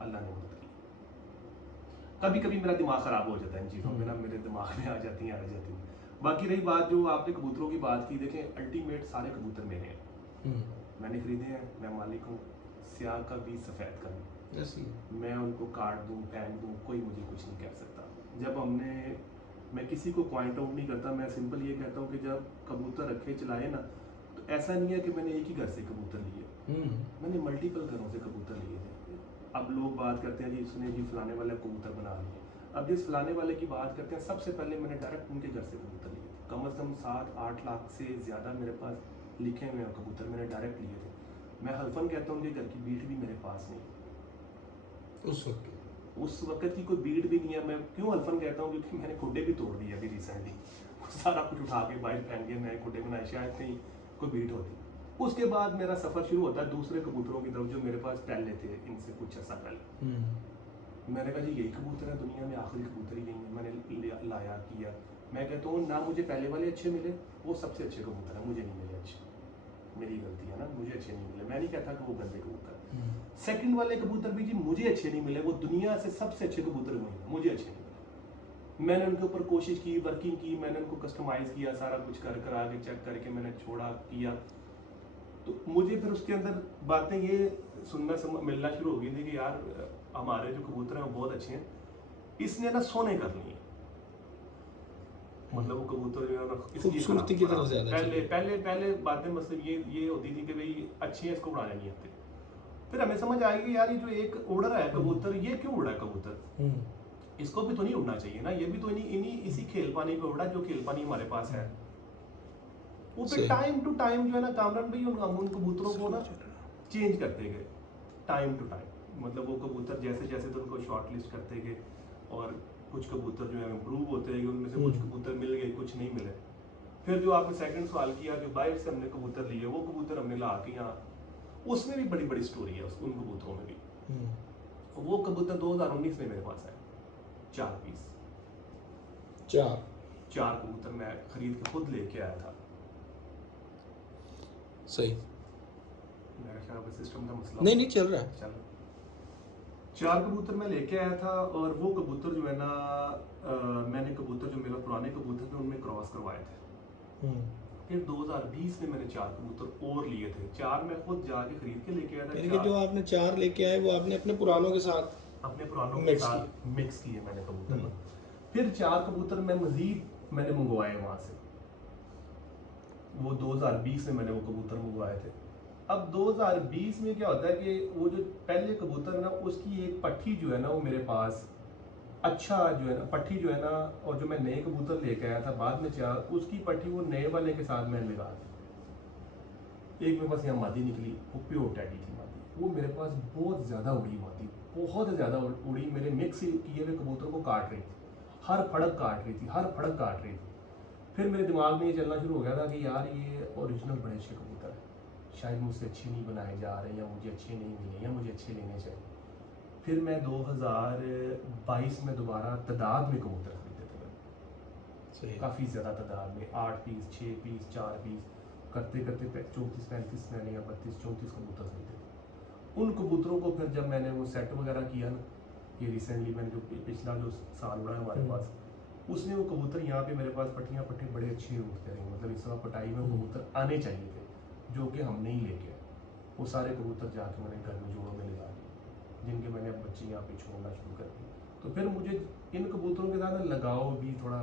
अल्लाह ने मदद की। कभी कभी मेरा दिमाग ख़राब हो जाता है इन चीज़ों में ना, मेरे दिमाग में आ जाती हैं। बाकी रही बात जो आपने कबूतरों की बात की, देखें अल्टीमेट सारे कबूतर मेरे हैं, मैंने खरीदे हैं, मैं मालिक हूँ, स्याह का भी सफ़ेद का भी, ऐसी मैं उनको काट दूँ फेंक दूँ कोई मुझे कुछ नहीं कह सकता। जब मैं किसी को पॉइंट आउट नहीं करता, मैं सिंपल ये कहता हूँ कि जब कबूतर रखे चलाए ना, तो ऐसा नहीं है कि मैंने एक ही घर से कबूतर लिए, मैंने मल्टीपल घरों से कबूतर लिए थे। अब लोग बात करते हैं जी इसने जी फलाने वाले कबूतर बना लिए, अब जिस फलाने वाले की बात करते हैं, सबसे पहले मैंने डायरेक्ट उनके घर से कबूतर लिए थे, कम से कम 7-8 लाख से ज़्यादा मेरे पास लिखे हुए हैं कबूतर, मैंने डायरेक्ट लिए थे। मैं हल्फन कहता हूँ कि घर की बीट भी मेरे पास नहीं, उस वक्त की कोई बीट भी नहीं है। मैं क्यों हल्फन कहता हूँ, क्योंकि मैंने खुडे भी तोड़ दिए अभी रिसेंटली, सारा कुछ उठा के बाहर फेंक दिया, नए खुडे बनाए, शायद कहीं कोई बीट होती। उसके बाद मेरा सफ़र शुरू होता है दूसरे कबूतरों की तरफ जो मेरे पास पहले थे, इनसे कुछ ऐसा पहले। मैंने कहा जी यही कबूतर है दुनिया में, आखिरी कबूतर ही नहीं है, मैंने लाया किया। मैं कहता हूँ ना मुझे पहले वाले अच्छे मिले, वो सबसे अच्छे कबूतर हैं, मुझे नहीं मिले अच्छे, मेरी गलती है ना, मुझे अच्छे नहीं मिले, मैं नहीं कहता कि वो गंदे कबूतर। सेकंड वाले कबूतर भी जी मुझे अच्छे नहीं मिले, वो दुनिया से सबसे अच्छे कबूतर हुए हैं, मुझे अच्छे नहीं मिले। मैंने उनके ऊपर कोशिश की, वर्किंग की, मैंने उनको कस्टमाइज़ किया, सारा कुछ कर आगे चेक करके मैंने छोड़ा किया, तो मुझे फिर उसके अंदर बातें ये सुनना मिलना शुरू हो गई थी कि यार हमारे जो कबूतर हैं वो बहुत अच्छे हैं, इसने ना सोने कर लिए, मतलब वो कबूतर जो है ना खूबसूरती की तरफ ज़्यादा पहले पहले पहले बातें मतलब ये होती थी कि भाई अच्छी है, इसको उड़ाने नहीं आते। फिर हमें समझ आई कि यार ये जो एक उड़ रहा है कबूतर, ये क्यों उड़ा है कबूतर, इसको भी तो नहीं उड़ना चाहिए ना, ये भी तो इन्हीं इसी खेल पानी पे उड़ा जो खेल पानी हमारे पास है। वो फिर टाइम टू टाइम जो है ना कामरान भाई हम उन कबूतरों को ना चेंज करते गए टाइम टू टाइम, मतलब वो कबूतर जैसे जैसे तो उनको शॉर्ट लिस्ट करते गए, और कुछ कबूतर जो है इम्प्रूव होते गए, उनमें से कुछ कबूतर मिल गए, कुछ नहीं मिले। फिर जो आपने सेकंड सवाल किया जो बाहर से हमने कबूतर लिए, वो कबूतर हमने ला के यहाँ, उसमें भी बड़ी बड़ी स्टोरी है उन कबूतरों में भी। वो कबूतर 2019 में मेरे पास आया, 4 पीस, 4 कबूतर मैं खरीद के खुद लेके आया था। सही, मेरा ख्याल सिस्टम का मसला नहीं चल रहा है। चल 4 कबूतर मैं लेके आया था, और वो कबूतर जो है ना मैंने कबूतर जो मेरा पुराने कबूतर थे उनमें क्रॉस करवाए थे। फिर 2020 में मैंने 4 कबूतर और लिए थे। 4 मैं खुद जाके खरीद के लेके आया था। यानी कि जो आपने 4 लेके आए वो आपने अपने पुरानों के साथ अपने पुरानों के साथ मिक्स किए मैंने कबूतर। फिर 4 कबूतर मैं मजीद मैंने मंगवाए वहाँ से, वो 2020 में मैंने वो कबूतर मंगवाए थे। अब 2020 में क्या होता है कि वो जो पहले कबूतर है ना, उसकी एक पट्टी जो है ना वो मेरे पास अच्छा जो है ना पट्टी जो है ना, और जो मैं नए कबूतर लेके आया था बाद में 4, उसकी पट्टी वो नए वाले के साथ मैंने लगा दी। एक मेरे पास यहाँ मादी निकली, वो प्योर टैडी थी मादी, वो मेरे पास बहुत ज़्यादा उड़ी मादी, बहुत ज़्यादा उड़ी, मेरे मिक्स किए हुए कबूतर को काट रही थी, हर फड़क काट रही थी, हर फड़क काट रही थी। फिर मेरे दिमाग में ये चलना शुरू हो गया था कि यार ये ओरिजिनल बड़े अच्छे कबूतर हैं, शायद मुझसे अच्छे नहीं बनाए जा रहे, या मुझे अच्छे नहीं मिले, या मुझे अच्छे लेने चाहिए। फिर मैं 2022 में दोबारा तादाद में कबूतर खरीदे थे मैंने, काफ़ी ज़्यादा तादाद में, 8 पीस, 6 पीस, 4 पीस करते करते 34 35 मैंने, या 32 34 कबूतर खरीदे थे। उन कबूतरों को फिर जब मैंने वो सेट वगैरह किया ना, ये रिसेंटली मैंने जो पिछला जो साल उड़ा है हमारे पास, उसमें वो कबूतर यहाँ पे मेरे पास पट्टियाँ पट्टे बड़े अच्छे उठते रहे, मतलब इस समय पटाई में कबूतर आने चाहिए थे, जो कि हम नहीं लेके आए। वो सारे कबूतर जाके मैंने घर में जोड़ों में लगा दिए, जिनके मैंने अब बच्चे यहाँ पे छोड़ना शुरू कर दिए। तो फिर मुझे इन कबूतरों के साथ लगाव भी थोड़ा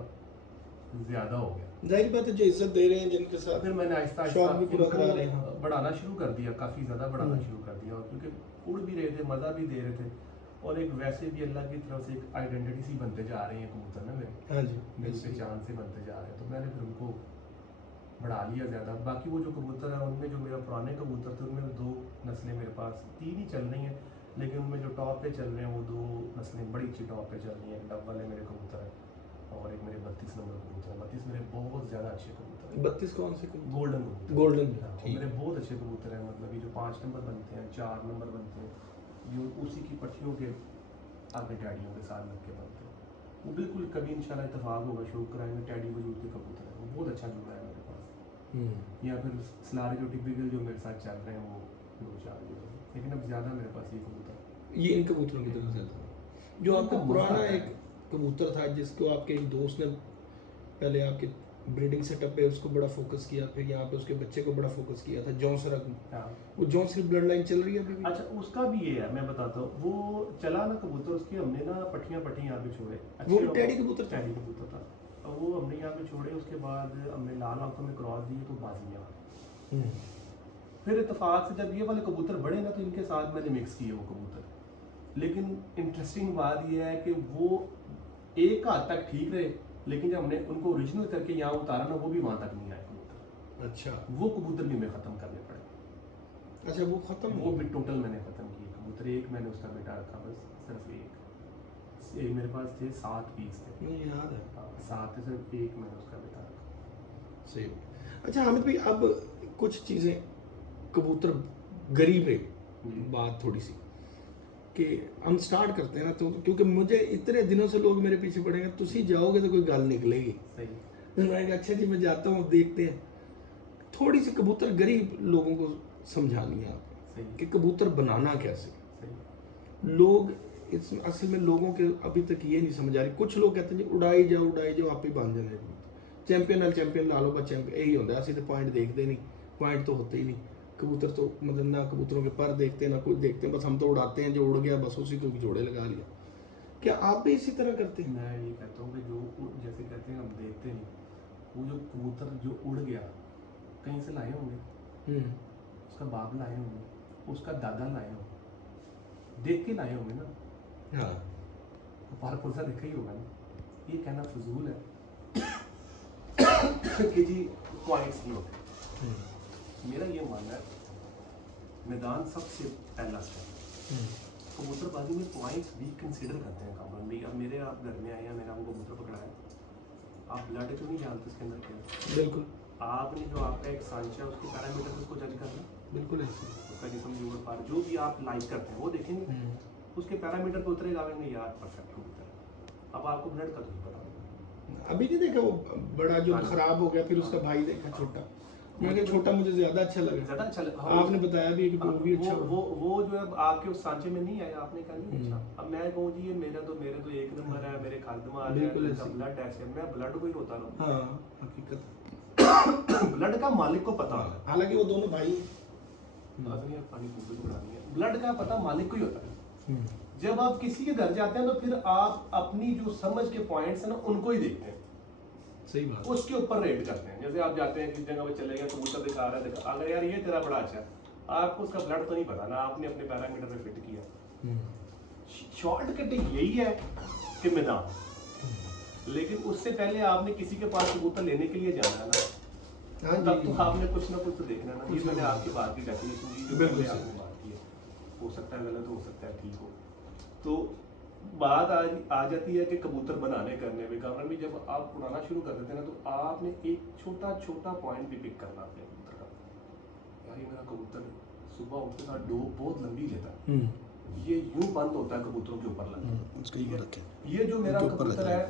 ज़्यादा हो गया। जाहिर बात है, जो इज्जत दे रहे हैं जिनके साथ, फिर मैंने आहिस्ता शौक भी पूरा करा रहे आहिस्ता हैं, बढ़ाना शुरू कर दिया, काफ़ी ज़्यादा बढ़ाना शुरू कर दिया, और क्योंकि उड़ भी रहे थे, मज़ा भी दे रहे थे, और एक वैसे भी अल्लाह की तरफ से एक आइडेंटिटी सी बनते जा रहे हैं कबूतर ना मेरे। हाँ जी, मेरी पहचान से बनते जा रहे हैं, तो मैंने फिर उनको बढ़ा लिया ज़्यादा। बाकी वो जो कबूतर हैं उनमें जो मेरा पुराने कबूतर थे उनमें 2 नस्लें मेरे पास, 3 ही चल रही हैं, लेकिन उनमें जो टॉप पे चल रहे हैं वो 2 नस्लें बड़ी अच्छी टॉप पे चल रही हैं। डब वाले मेरे कबूतर हैं, और एक मेरे 32 नंबर कबूतर है। 32 मेरे बहुत ज़्यादा अच्छे कबूतर हैं। 32 कौन से कबूतर? गोल्डन कबूतर। गोल्डन, हाँ, मेरे बहुत अच्छे कबूतर हैं, मतलब ये जो 5 नंबर बनते हैं, 4 नंबर बनते हैं, ये उसी की पट्टियों के आगे टैडियों के साथ लग के बनते हैं। वो बिल्कुल कभी इंशाल्लाह इत्तेफाक होगा, शौक कराएंगे, टैडी वजूद के कबूतर है, वो बहुत अच्छा जुड़ा है मेरे पास। या फिर सलारे जो टिपिकल जो मेरे साथ चल रहे हैं वो 2-4 जो है, लेकिन अब ज़्यादा मेरे पास ये कबूतर, ये इन कबूतरों की तरफ चलता है। जो आपका पुराना एक कबूतर था जिसको आपके एक दोस्त ने पहले आपके ब्रीडिंग सेटअप पे उसको बड़ा फोकस किया, फिर यहाँ पे उसके बच्चे को बड़ा फोकस किया था, जॉनसरक, वो जॉनसरक ब्लड लाइन चल रही है अभी भी? अच्छा, उसका भी ये है, मैं बताता हूँ, वो चला ना कबूतर, उसके हमने ना पट्टियाँ यहाँ पे छोड़े, वो टैडी कबूतर था? टैडी कबूतर था, और वो हमने यहाँ पे छोड़े, उसके बाद हमने लाल आंखों में क्रॉस दिए तो बाजी में आ गए। फिर इत्तेफाक से जब ये वाले कबूतर बढ़े ना, तो इनके साथ मैंने मिक्स किए वो कबूतर। लेकिन इंटरेस्टिंग बात ये है कि वो एक हद तक ठीक रहे, लेकिन जब हमने उनको ओरिजिनल करके यहाँ उतारा ना, वो भी वहाँ तक नहीं आए कबूतर। अच्छा, वो कबूतर भी हमें ख़त्म करने पड़े। अच्छा, वो ख़त्म, वो भी टोटल मैंने ख़त्म किए कबूतर। एक मैंने उसका बेटा रखा, बस सिर्फ एक मेरे पास थे 7 पीस थे, मुझे याद है, 7 थे, सिर्फ एक मैंने उसका बेटा रखा। सही। अच्छा हामिद भाई, अब कुछ चीज़ें कबूतर गरीब है, बात थोड़ी सी कि हम स्टार्ट करते हैं ना, तो क्योंकि मुझे इतने दिनों से लोग मेरे पीछे पड़ेंगे, तुसी जाओगे तो कोई गल निकलेगी। सही। मैं कहा अच्छा जी मैं जाता हूँ, देखते हैं। थोड़ी सी कबूतर गरीब लोगों को समझानी है आपको कि कबूतर बनाना कैसे। लोग इस असल में लोगों के अभी तक ये नहीं समझ आ रही। कुछ लोग कहते हैं जी उड़ाई जाओ आप ही बन जाने, चैंपियन ला लो, बस चैंपियन यही होता है। असं तो पॉइंट देखते नहीं, पॉइंट तो होते ही नहीं। कबूतर तो मतलब ना कबूतरों के पर देखते ना कुछ देखते हैं, बस हम तो उड़ाते हैं, जो उड़ गया बस उसी को जोड़े लगा लिया। क्या आप भी इसी तरह करते हैं? मैं ये कहता हूँ कि जो जैसे कहते हैं हम देखते नहीं, वो जो कबूतर जो उड़ गया कहीं से लाए होंगे, उसका बाप लाए होंगे, उसका दादा लाए होंगे, देख के लाए होंगे ना। हाँ, बाहर पुरसा देखा ही होगा ना। ये कहना फजूल है कि जी पॉइंट्स नहीं होते। मेरा ये मानना है मैदान सबसे पहला स्टेप। कबूतरबाजी में पॉइंट्स भी कंसीडर करते हैं कामरान भाई। अब मेरे आप घर में आए हैं, मैंने आपको कबूतर पकड़ा है, आप ब्लड तो नहीं जानते उसके अंदर क्या। बिल्कुल, आपने जो आपका एक सांचा है उसके पैरामीटर उसको जज करना, बिल्कुल ऐसे। उसका जिस्म जोड़ पार जो भी आप लाइक करते हैं वो देखेंगे। उसके पैरामीटर पे उतरेगा, आवेंगे यार परफेक्ट कबूतर है। अब आपको ब्लड का तो नहीं पता। अभी नहीं देखा वो बड़ा जो हाँ। खराब हो गया, फिर उसका भाई देखा छोटा, मैं कहा छोटा मुझे ज्यादा अच्छा लगा। ज़्यादा अच्छा लगा। आपने बताया भी कि वो भी अच्छा वो जो है आपके उस सांचे में नहीं आया, आपने कहा नहीं अच्छा। अब मैं कहूँ जी ये मेरे तो एक नंबर है, मेरे खालदमा आ बिल्कुल गया, ऐसे ही। ब्लड ऐसे, मैं ब्लड को ही रोता रहूँ। हाँ हकीकत। ब्लड का मालिक को पता होता है। हालांकि वो दोनों भाई असली में पानी पूरी तो बढ़ानी है। ब्लड का पता मालिक को ही होता है। जब आप किसी के घर जाते हैं तो फिर आप अपनी जो समझ के पॉइंट्स हैं ना उनको ही देखते हैं, सही बात, उसके ऊपर रेट करते हैं। जैसे आप जाते हैं किसी जगह पे चले गए, कबूतर दिखा रहा है, दिखा अगर यार ये तेरा बड़ा अच्छा है, आपको उसका ब्लड तो नहीं पता ना, आपने अपने पैरामीटर पे फिट किया। शॉर्टकट यही है कि मैदान, लेकिन उससे पहले आपने किसी के पास कबूतर लेने के लिए जाना है ना, हाँ तब जी, तो आपने कुछ ना कुछ तो देखना ना। ये मैंने आपकी बात की डेफिनेशन दी जो बिल्कुल पहले सही। आपने बात की है, हो सकता है गलत, हो सकता है ठीक हो। तो बात आ जाती है कि कबूतर बनाने करने में, कामरान भी जब आप उड़ाना शुरू कर देते हैं ना, तो आपने एक छोटा छोटा पॉइंट भी पिक करना अपने कबूतर का। यार ये मेरा कबूतर सुबह उठते साथ डोब बहुत लंबी लेता है, ये यूं बंद होता है कबूतरों के ऊपर लग, ठीक है। ये जो मेरा कबूतर है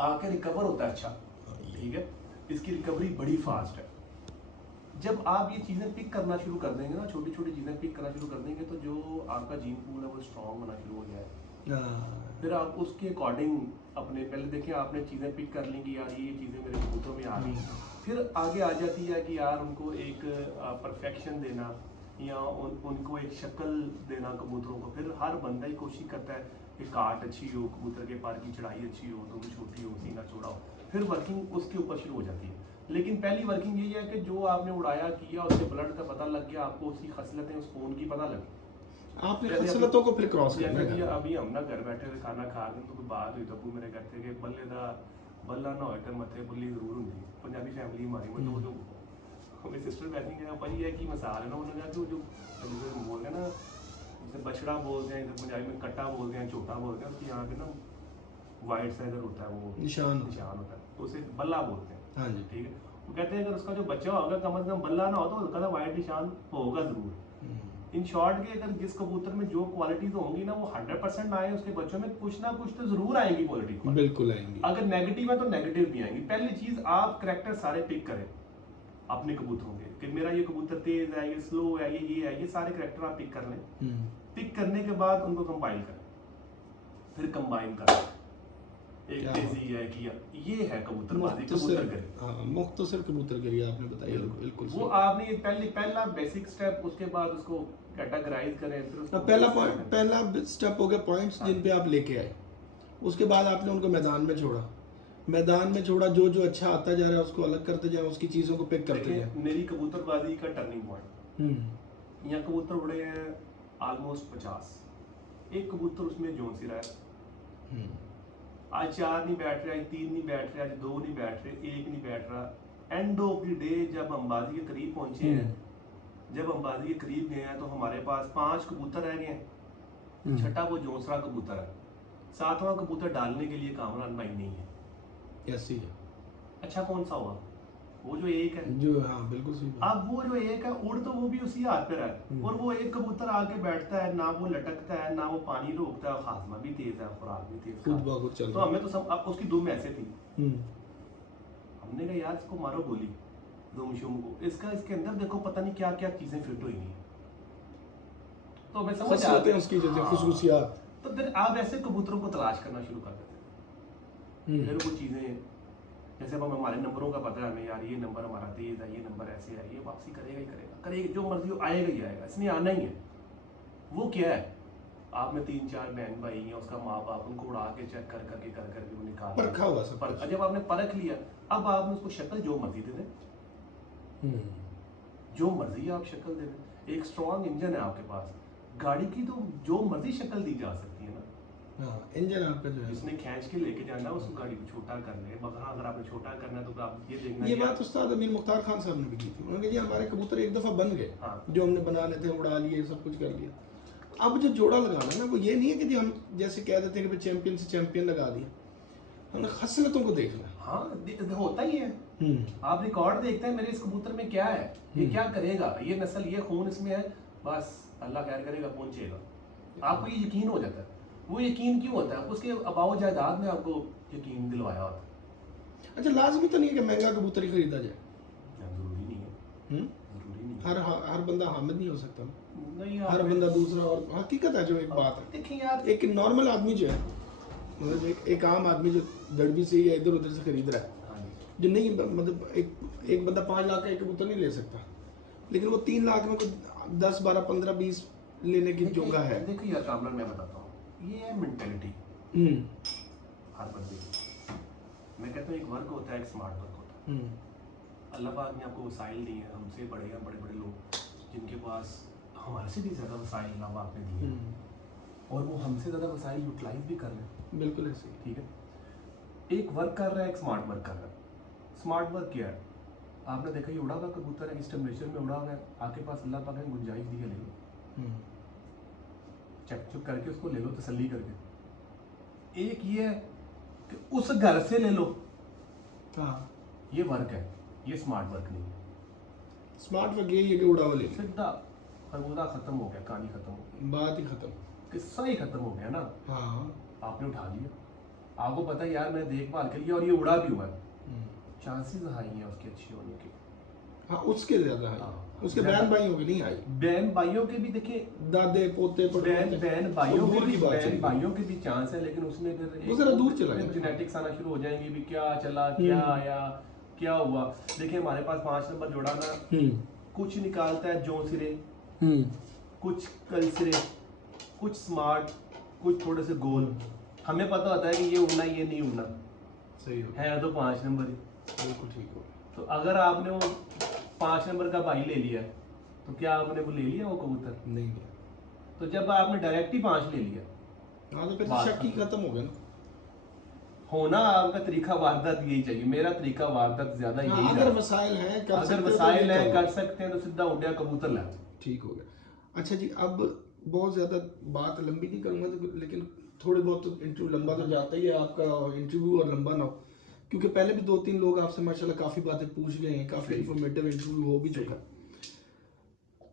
आके रिकवर होता है अच्छा, ठीक है, इसकी रिकवरी बड़ी फास्ट है। जब आप ये चीज़ें पिक करना शुरू कर देंगे ना, छोटी छोटी चीज़ें पिक करना शुरू कर देंगे, तो जो आपका जीन पूल है वो स्ट्रॉन्ग होना शुरू हो जाए। फिर आप उसके अकॉर्डिंग अपने पहले देखिए आपने चीज़ें पिक कर ली कि यार ये चीज़ें मेरे कबूतरों में आ गई, फिर आगे आ जाती है कि यार उनको एक परफेक्शन देना या उनको एक शक्ल देना कबूतरों को। फिर हर बंदा ही कोशिश करता है कि काट अच्छी हो, कबूतर के पर की चढ़ाई अच्छी हो, तो छोटी हो, सीना चौड़ा हो, फिर वर्किंग उसके ऊपर शुरू हो जाती है। लेकिन पहली वर्किंग यही है कि जो आपने उड़ाया किया, उसके ब्लड का पता लग गया, आपको उसकी खसलतें उस फोन की पता लगी, आपने खसलतों को फिर क्रॉस करना जैसे कि है। अभी हम ना घर बैठे थे खाना खा रहे तो कोई बात हुई, तब्बू मेरे कहते कि बल्ले दा बल्ला ना होए ते मथे बुल्ली जरूर होंगी। पंजाबी फैमिली हमारी में जो मेरी सिस्टर बैठी है भाई ये की मिसाल है ना, उन्होंने कहा कि जो बोलते हैं ना जैसे बछड़ा बोलते हैं, इधर पंजाबी में कट्टा बोलते हैं, छोटा बोलते हैं, उसकी यहाँ पे ना वाइट सा इधर होता है वो निशान होता है, तो उसे बल्ला बोलते हैं। हाँ जी, ठीक है। वो कहते हैं अगर उसका जो बच्चा होगा कम से कम बल्ला ना हो तो उसका वाइट निशान होगा जरूर। इन शॉर्ट के अगर जिस कबूतर में जो क्वालिटीज होंगी ना वो 100% आए, उसके बच्चों में कुछ ना कुछ तो जरूर आएंगी क्वालिटी, बिल्कुल आएंगी। अगर नेगेटिव है तो नेगेटिव भी आएंगी। पहली चीज आप करैक्टर सारे पिक करें अपने कबूतरों के कि मेरा ये कबूतर तेज है, ये स्लो है, ये है, ये सारे करैक्टर आप पिक कर लें। पिक करने के बाद उनको कंपाइल करें, फिर कंबाइन करें, एक तेजी है किया, ये है कबूतरबाजी, कबूतरगरी। हाँ, मुख्तसर कबूतरगरी आपने बताई, बिल्कुल वो आपने ये पहला बेसिक स्टेप, उसके बाद उसको कैटेगराइज करें, फिर उसको पहला स्टेप हो गया पॉइंट्स जिन पे आप लेके आए, उसके बाद आपने उनको मैदान में छोड़ा, जो जो अच्छा आता जा रहा है उसको अलग करते जाए, उसकी चीज़ों को पिक करते जाए। मेरी कबूतरबाजी का टर्निंग पॉइंट, यहाँ कबूतर उड़े हैं ऑलमोस्ट 50, एक कबूतर उसमें जोन सी रहा है, आज 4 नहीं बैठ रहे, आज 3 नहीं बैठ रहे, आज 2 नहीं बैठ रहे, 1 नहीं बैठ रहा। एंड ऑफ द डे जब हम बाजी के करीब पहुंचे हैं, जब हम बाजी के करीब गए हैं तो हमारे पास 5 कबूतर रह गए हैं, छठा वो जोसरा कबूतर है, 7वां कबूतर डालने के लिए कामरान भाई नहीं है। ऐसी है। अच्छा कौन सा हुआ? वो जो एक है, जो हाँ बिल्कुल सही। अब वो जो एक है उड़ तो वो भी उसी हाथ पे रहा है, और वो एक कबूतर आके बैठता है, ना वो लटकता है, ना वो पानी रोकता है, खासमा भी तेज है, खुराक भी तेज, खुद ब खुद चल तो हमें तो सब अब उसकी दुम ऐसे थी, हमने कहा यार इसको मारो गोली दुम शुम को, इसका इसके अंदर देखो पता नहीं क्या क्या चीजें फिट हुई हैं, तो हमें समझ आते हैं उसकी जैसे खुशबूसियात। तो फिर आप ऐसे कबूतरों को तलाश करना शुरू कर देते हैं, फिर वो चीजें जैसे अब हमारे नंबरों का पता है हमें, यार ये नंबर हमारा तेज है, ये नंबर ऐसे है, ये वापसी करेगा ही करेगा, जो मर्जी हो आएगा ही आएगा, इसने आना ही है। वो क्या है, आप में 3-4 बहन भाई हैं, उसका माँ बाप, उनको उड़ा के चेक कर करके वो निकाल परखा हुआ सब कुछ। जब आपने परख लिया, अब आपने उसको शक्ल जो मर्जी दे दें, जो मर्जी आप शक्ल दे दें। एक स्ट्रॉन्ग इंजन है आपके पास, गाड़ी की तो जो मर्जी शक्ल दी जा सकती है ना, इंजन आपका जो है जिसने खींच के लेके जाना है उसको गाड़ी को छोटा कर ले, मगर अगर आपने छोटा करना है तो आप ये देखना। ये बात उस्ताद अमीर मुख्तार खान साहब ने भी की थी, उन्होंने कहा जी हमारे कबूतर एक दफ़ा बन गए, जो हमने बनाने थे उड़ा लिए, सब कुछ कर लिया। अब जो जोड़ा लगाना ना वो ये नहीं है कि जी हम जैसे कह देते हैं कि चैंपियन से चैंपियन लगा दिया, हमने खसलतों को देखना। हाँ होता ही है, आप रिकॉर्ड देखते हैं मेरे इस कबूतर में क्या है, ये क्या करेगा, ये नस्ल, ये खून इसमें है, बस अल्लाह खैर करेगा पहुंचेगा। आपको ये यकीन हो जाता है। वो यकीन क्यों होता है? उसके अबाव जायदाद में आपको यकीन दिलवाया होता है। अच्छा, लाजमी तो नहीं है कि महंगा कबूतर ही खरीदा जाए। जरूरी नहीं है। जरूरी नहीं है। हर बंदा हामिद नहीं हो सकता ना। नहीं हर बंदा दूसरा, और हकीकत है जो एक बात है। देखिए यार, एक नॉर्मल आदमी जो है, मतलब एक आम आदमी जो दड़बी से या इधर उधर से खरीद रहा है, हाँ जी, जो नहीं, मतलब एक बंदा 5 लाख का एक कबूतर नहीं ले सकता, लेकिन वो 3 लाख में कोई 10 12 15 20 लेने की जोगा है। देखिए यार कामरान, मैं बताता हूँ, ये है मेंटेलिटी हर बंदे की। मैं कहता हूँ एक वर्क होता है, एक स्मार्ट वर्क होता है। अल्लाह पाक ने आपको वसाइल दिए हैं, हमसे बड़े हैं बड़े बड़े लोग जिनके पास हमारे से भी ज़्यादा वसाइल अल्लाह पाक ने दिए हैं, और वो हमसे ज़्यादा वसाइल यूटिलाइज भी कर रहे हैं। बिल्कुल ऐसे ही। ठीक है, एक वर्क कर रहा है, एक स्मार्ट वर्क कर रहा है। स्मार्ट वर्क क्या है? आपने देखा ये उड़ा हुआ कबूतर है, इस टेम्परेचर में उड़ा हुआ है, आपके पास अल्लाह पाक ने गुंजाइश दी है, ले लो, चेक चुक करके उसको ले लो, तसल्ली करके। एक ये है कि उस घर से ले लो, हाँ, ये वर्क है, ये स्मार्ट वर्क नहीं है। स्मार्ट वर्क यही है कि उड़ावा ले, सीधा खरबूजा खत्म हो गया, कहानी खत्म हो गई, बात ही खत्म। किस्सा ही खत्म हो गया ना। हाँ, आपने उठा लिया, आपको पता है यार मैं देखभाल के लिए, और ये उड़ा भी हुआ है, चांसेस हाई हैं उसके अच्छे होने के। हाँ, उसके ज्यादा है। हाँ, उसके ज्यादा। बहन भाइयों के नहीं आई, बहन भाइयों के भी देखिए, दादे पोते बहन भाइयों के दूर भी, की बात बहन चली। भाइयों के भी चांस है, लेकिन उसमें फिर वो जरा दूर चला गया। जेनेटिक्स आना शुरू हो जाएंगे भी, क्या चला, क्या आया, क्या हुआ। देखिए हमारे पास 5 नंबर जोड़ा ना, कुछ निकालता है जो सिरे, कुछ कल सिरे, कुछ स्मार्ट, कुछ थोड़े से गोल। हमें पता होता है कि ये उड़ना, ये नहीं उड़ना, सही हो, है तो 5 नंबर ही। बिल्कुल ठीक हो। तो अगर आपने वो 5 नंबर का भाई ले लिया, तो क्या आपने वो ले लिया वो कबूतर? नहीं गया। तो जब आपने डायरेक्ट ही 5 ले लिया, हाँ, तो फिर बात शक ही खत्म हो गया ना। होना आपका तरीका वारदात यही चाहिए। मेरा तरीका वारदात ज्यादा हाँ, यही अगर रहा। वसाइल हैं, कर अगर सकते हो तो वसाइल ये है, करो। कर सकते हैं, तो सीधा उड़िया कबूतर ला। ठीक हो गया। अच्छा जी, अब बहुत ज़्यादा बात लंबी नहीं करूँगा, तो लेकिन थोड़ी बहुत तो इंटरव्यू लंबा तो जाता ही है आपका इंटरव्यू, और लंबा ना हो, क्योंकि पहले भी 2-3 लोग आपसे माशाल्लाह काफ़ी बातें पूछ गए हैं, काफ़ी इंफॉर्मेटिव इंटरव्यू हो भी चुका।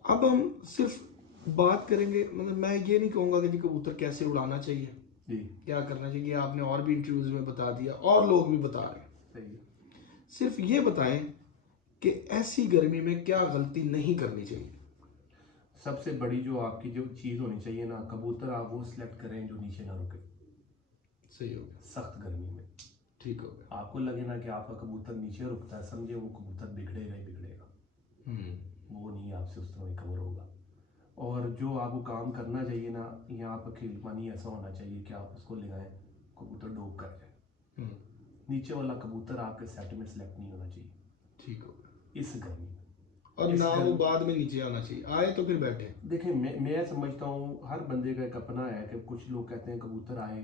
अब हम सिर्फ बात करेंगे, मतलब मैं ये नहीं कहूँगा कि जी कबूतर कैसे उड़ाना चाहिए, जी, क्या करना चाहिए, आपने और भी इंटरव्यूज में बता दिया, और लोग भी बता रहे हैं। सही है। सिर्फ ये बताएं कि ऐसी गर्मी में क्या गलती नहीं करनी चाहिए। सबसे बड़ी जो आपकी जो चीज होनी चाहिए ना, कबूतर आप वो सिलेक्ट करें जो नीचे ना रुके। सही हो गया, सख्त गर्मी में ठीक हो गया। आपको लगे ना कि आपका कबूतर नीचे रुकता है, समझे वो कबूतर बिगड़ेगा ही बिगड़ेगा, वो नहीं आपसे उस तरह रिकवर होगा। और जो आपको काम करना चाहिए ना, यहाँ आपका खेलपानी ऐसा होना चाहिए कि आप उसको लगाएं, कबूतर डोब कर जाए। नीचे वाला कबूतर आपके सेट में सिलेक्ट नहीं होना चाहिए, ठीक हो गया। इस गर्मी में। और ना वो बाद में नीचे आना चाहिए, आए तो फिर बैठे। देखिए मैं समझता हूँ हर बंदे का एक अपना है कि कुछ लोग कहते हैं कबूतर आए,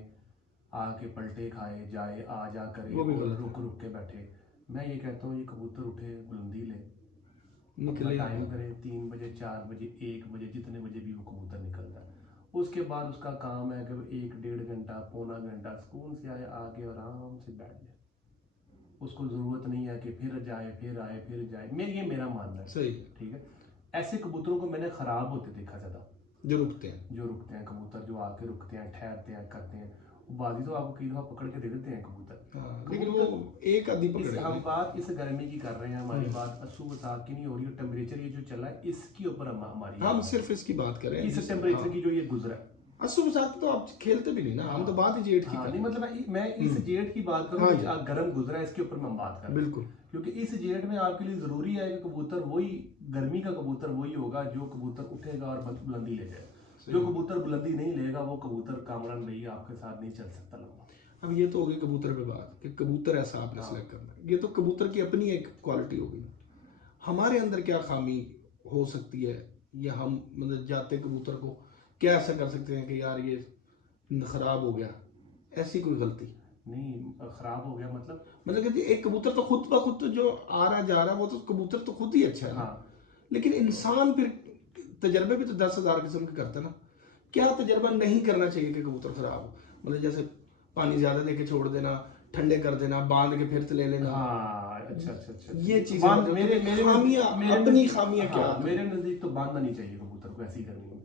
आके पलटे खाए जाए, आ जा करे और रुक रुक के बैठे। मैं ये कहता हूँ ये कबूतर उठे, बुलंदी ले, निकले, टाइम करे, 3 बजे 4 बजे 1 बजे जितने बजे भी वो कबूतर निकलता है। उसके बाद उसका काम है कि वो 1-1.5 घंटा पौना घंटा सुकून से आए, आके आराम से बैठ जाए। उसको ज़रूरत नहीं है कि फिर जाए फिर आए फिर जाए। ये मेरा मानना है। सही, ठीक है। ऐसे कबूतरों को मैंने ख़राब होते देखा ज़्यादा, जो रुकते हैं कबूतर जो आके रुकते हैं, ठहरते हैं, करते हैं। बाजी तो आपको कई दफ़ा पकड़ के दे देते हैं कबूतर। लेकिन वो एक आधी पकड़े। हम बात इस गर्मी की कर रहे हैं, हमारी बात अस्सू बसात की नहीं हो रही है। टेम्परेचर ये जो चला है इसके ऊपर हमारी हम सिर्फ इसकी बात करें, इस टेम्परेचर की जो ये गुजरा है। अस्सू बसात तो आप खेलते भी नहीं ना, हम तो बात ही जेठ की नहीं, मतलब मैं इस जेठ की बात करूँ, गर्म गुजरा है इसके ऊपर मैं बात कर रहा हूँ। बिल्कुल, क्योंकि इस जेठ में आपके लिए जरूरी है कि कबूतर वही, गर्मी का कबूतर वही होगा जो कबूतर उठेगा और बुलंदी ले जाए। जो कबूतर बुलंदी नहीं लेगा वो कबूतर कामरान भाई आपके साथ नहीं चल सकता लंबा। अब ये तो हो गई कबूतर पे बात कि कबूतर ऐसा आपने सेलेक्ट करना है, ये तो कबूतर की अपनी एक क्वालिटी हो गई। हमारे अंदर क्या खामी हो सकती है, या हम मतलब जाते कबूतर को क्या ऐसा कर सकते हैं कि यार ये खराब हो गया, ऐसी कोई गलती नहीं। खराब हो गया मतलब कि एक कबूतर तो खुद ब खुद जो आ रहा जा रहा है वो तो कबूतर तो खुद ही अच्छा है। हाँ। लेकिन इंसान फिर तजर्बे भी तो 10,000 किस्म के करते हैं ना। क्या तजर्बा नहीं करना चाहिए कि कबूतर खराब हो, मतलब जैसे पानी ज्यादा देके छोड़ देना, ठंडे कर देना, बांध के फिर ले लेना। हाँ, अच्छा। ये चीजें मेरे खामियां, अपनी खामियां क्या? मेरे नजदीक तो बांधना नहीं चाहिए कबूतर को ऐसी गर्मी में।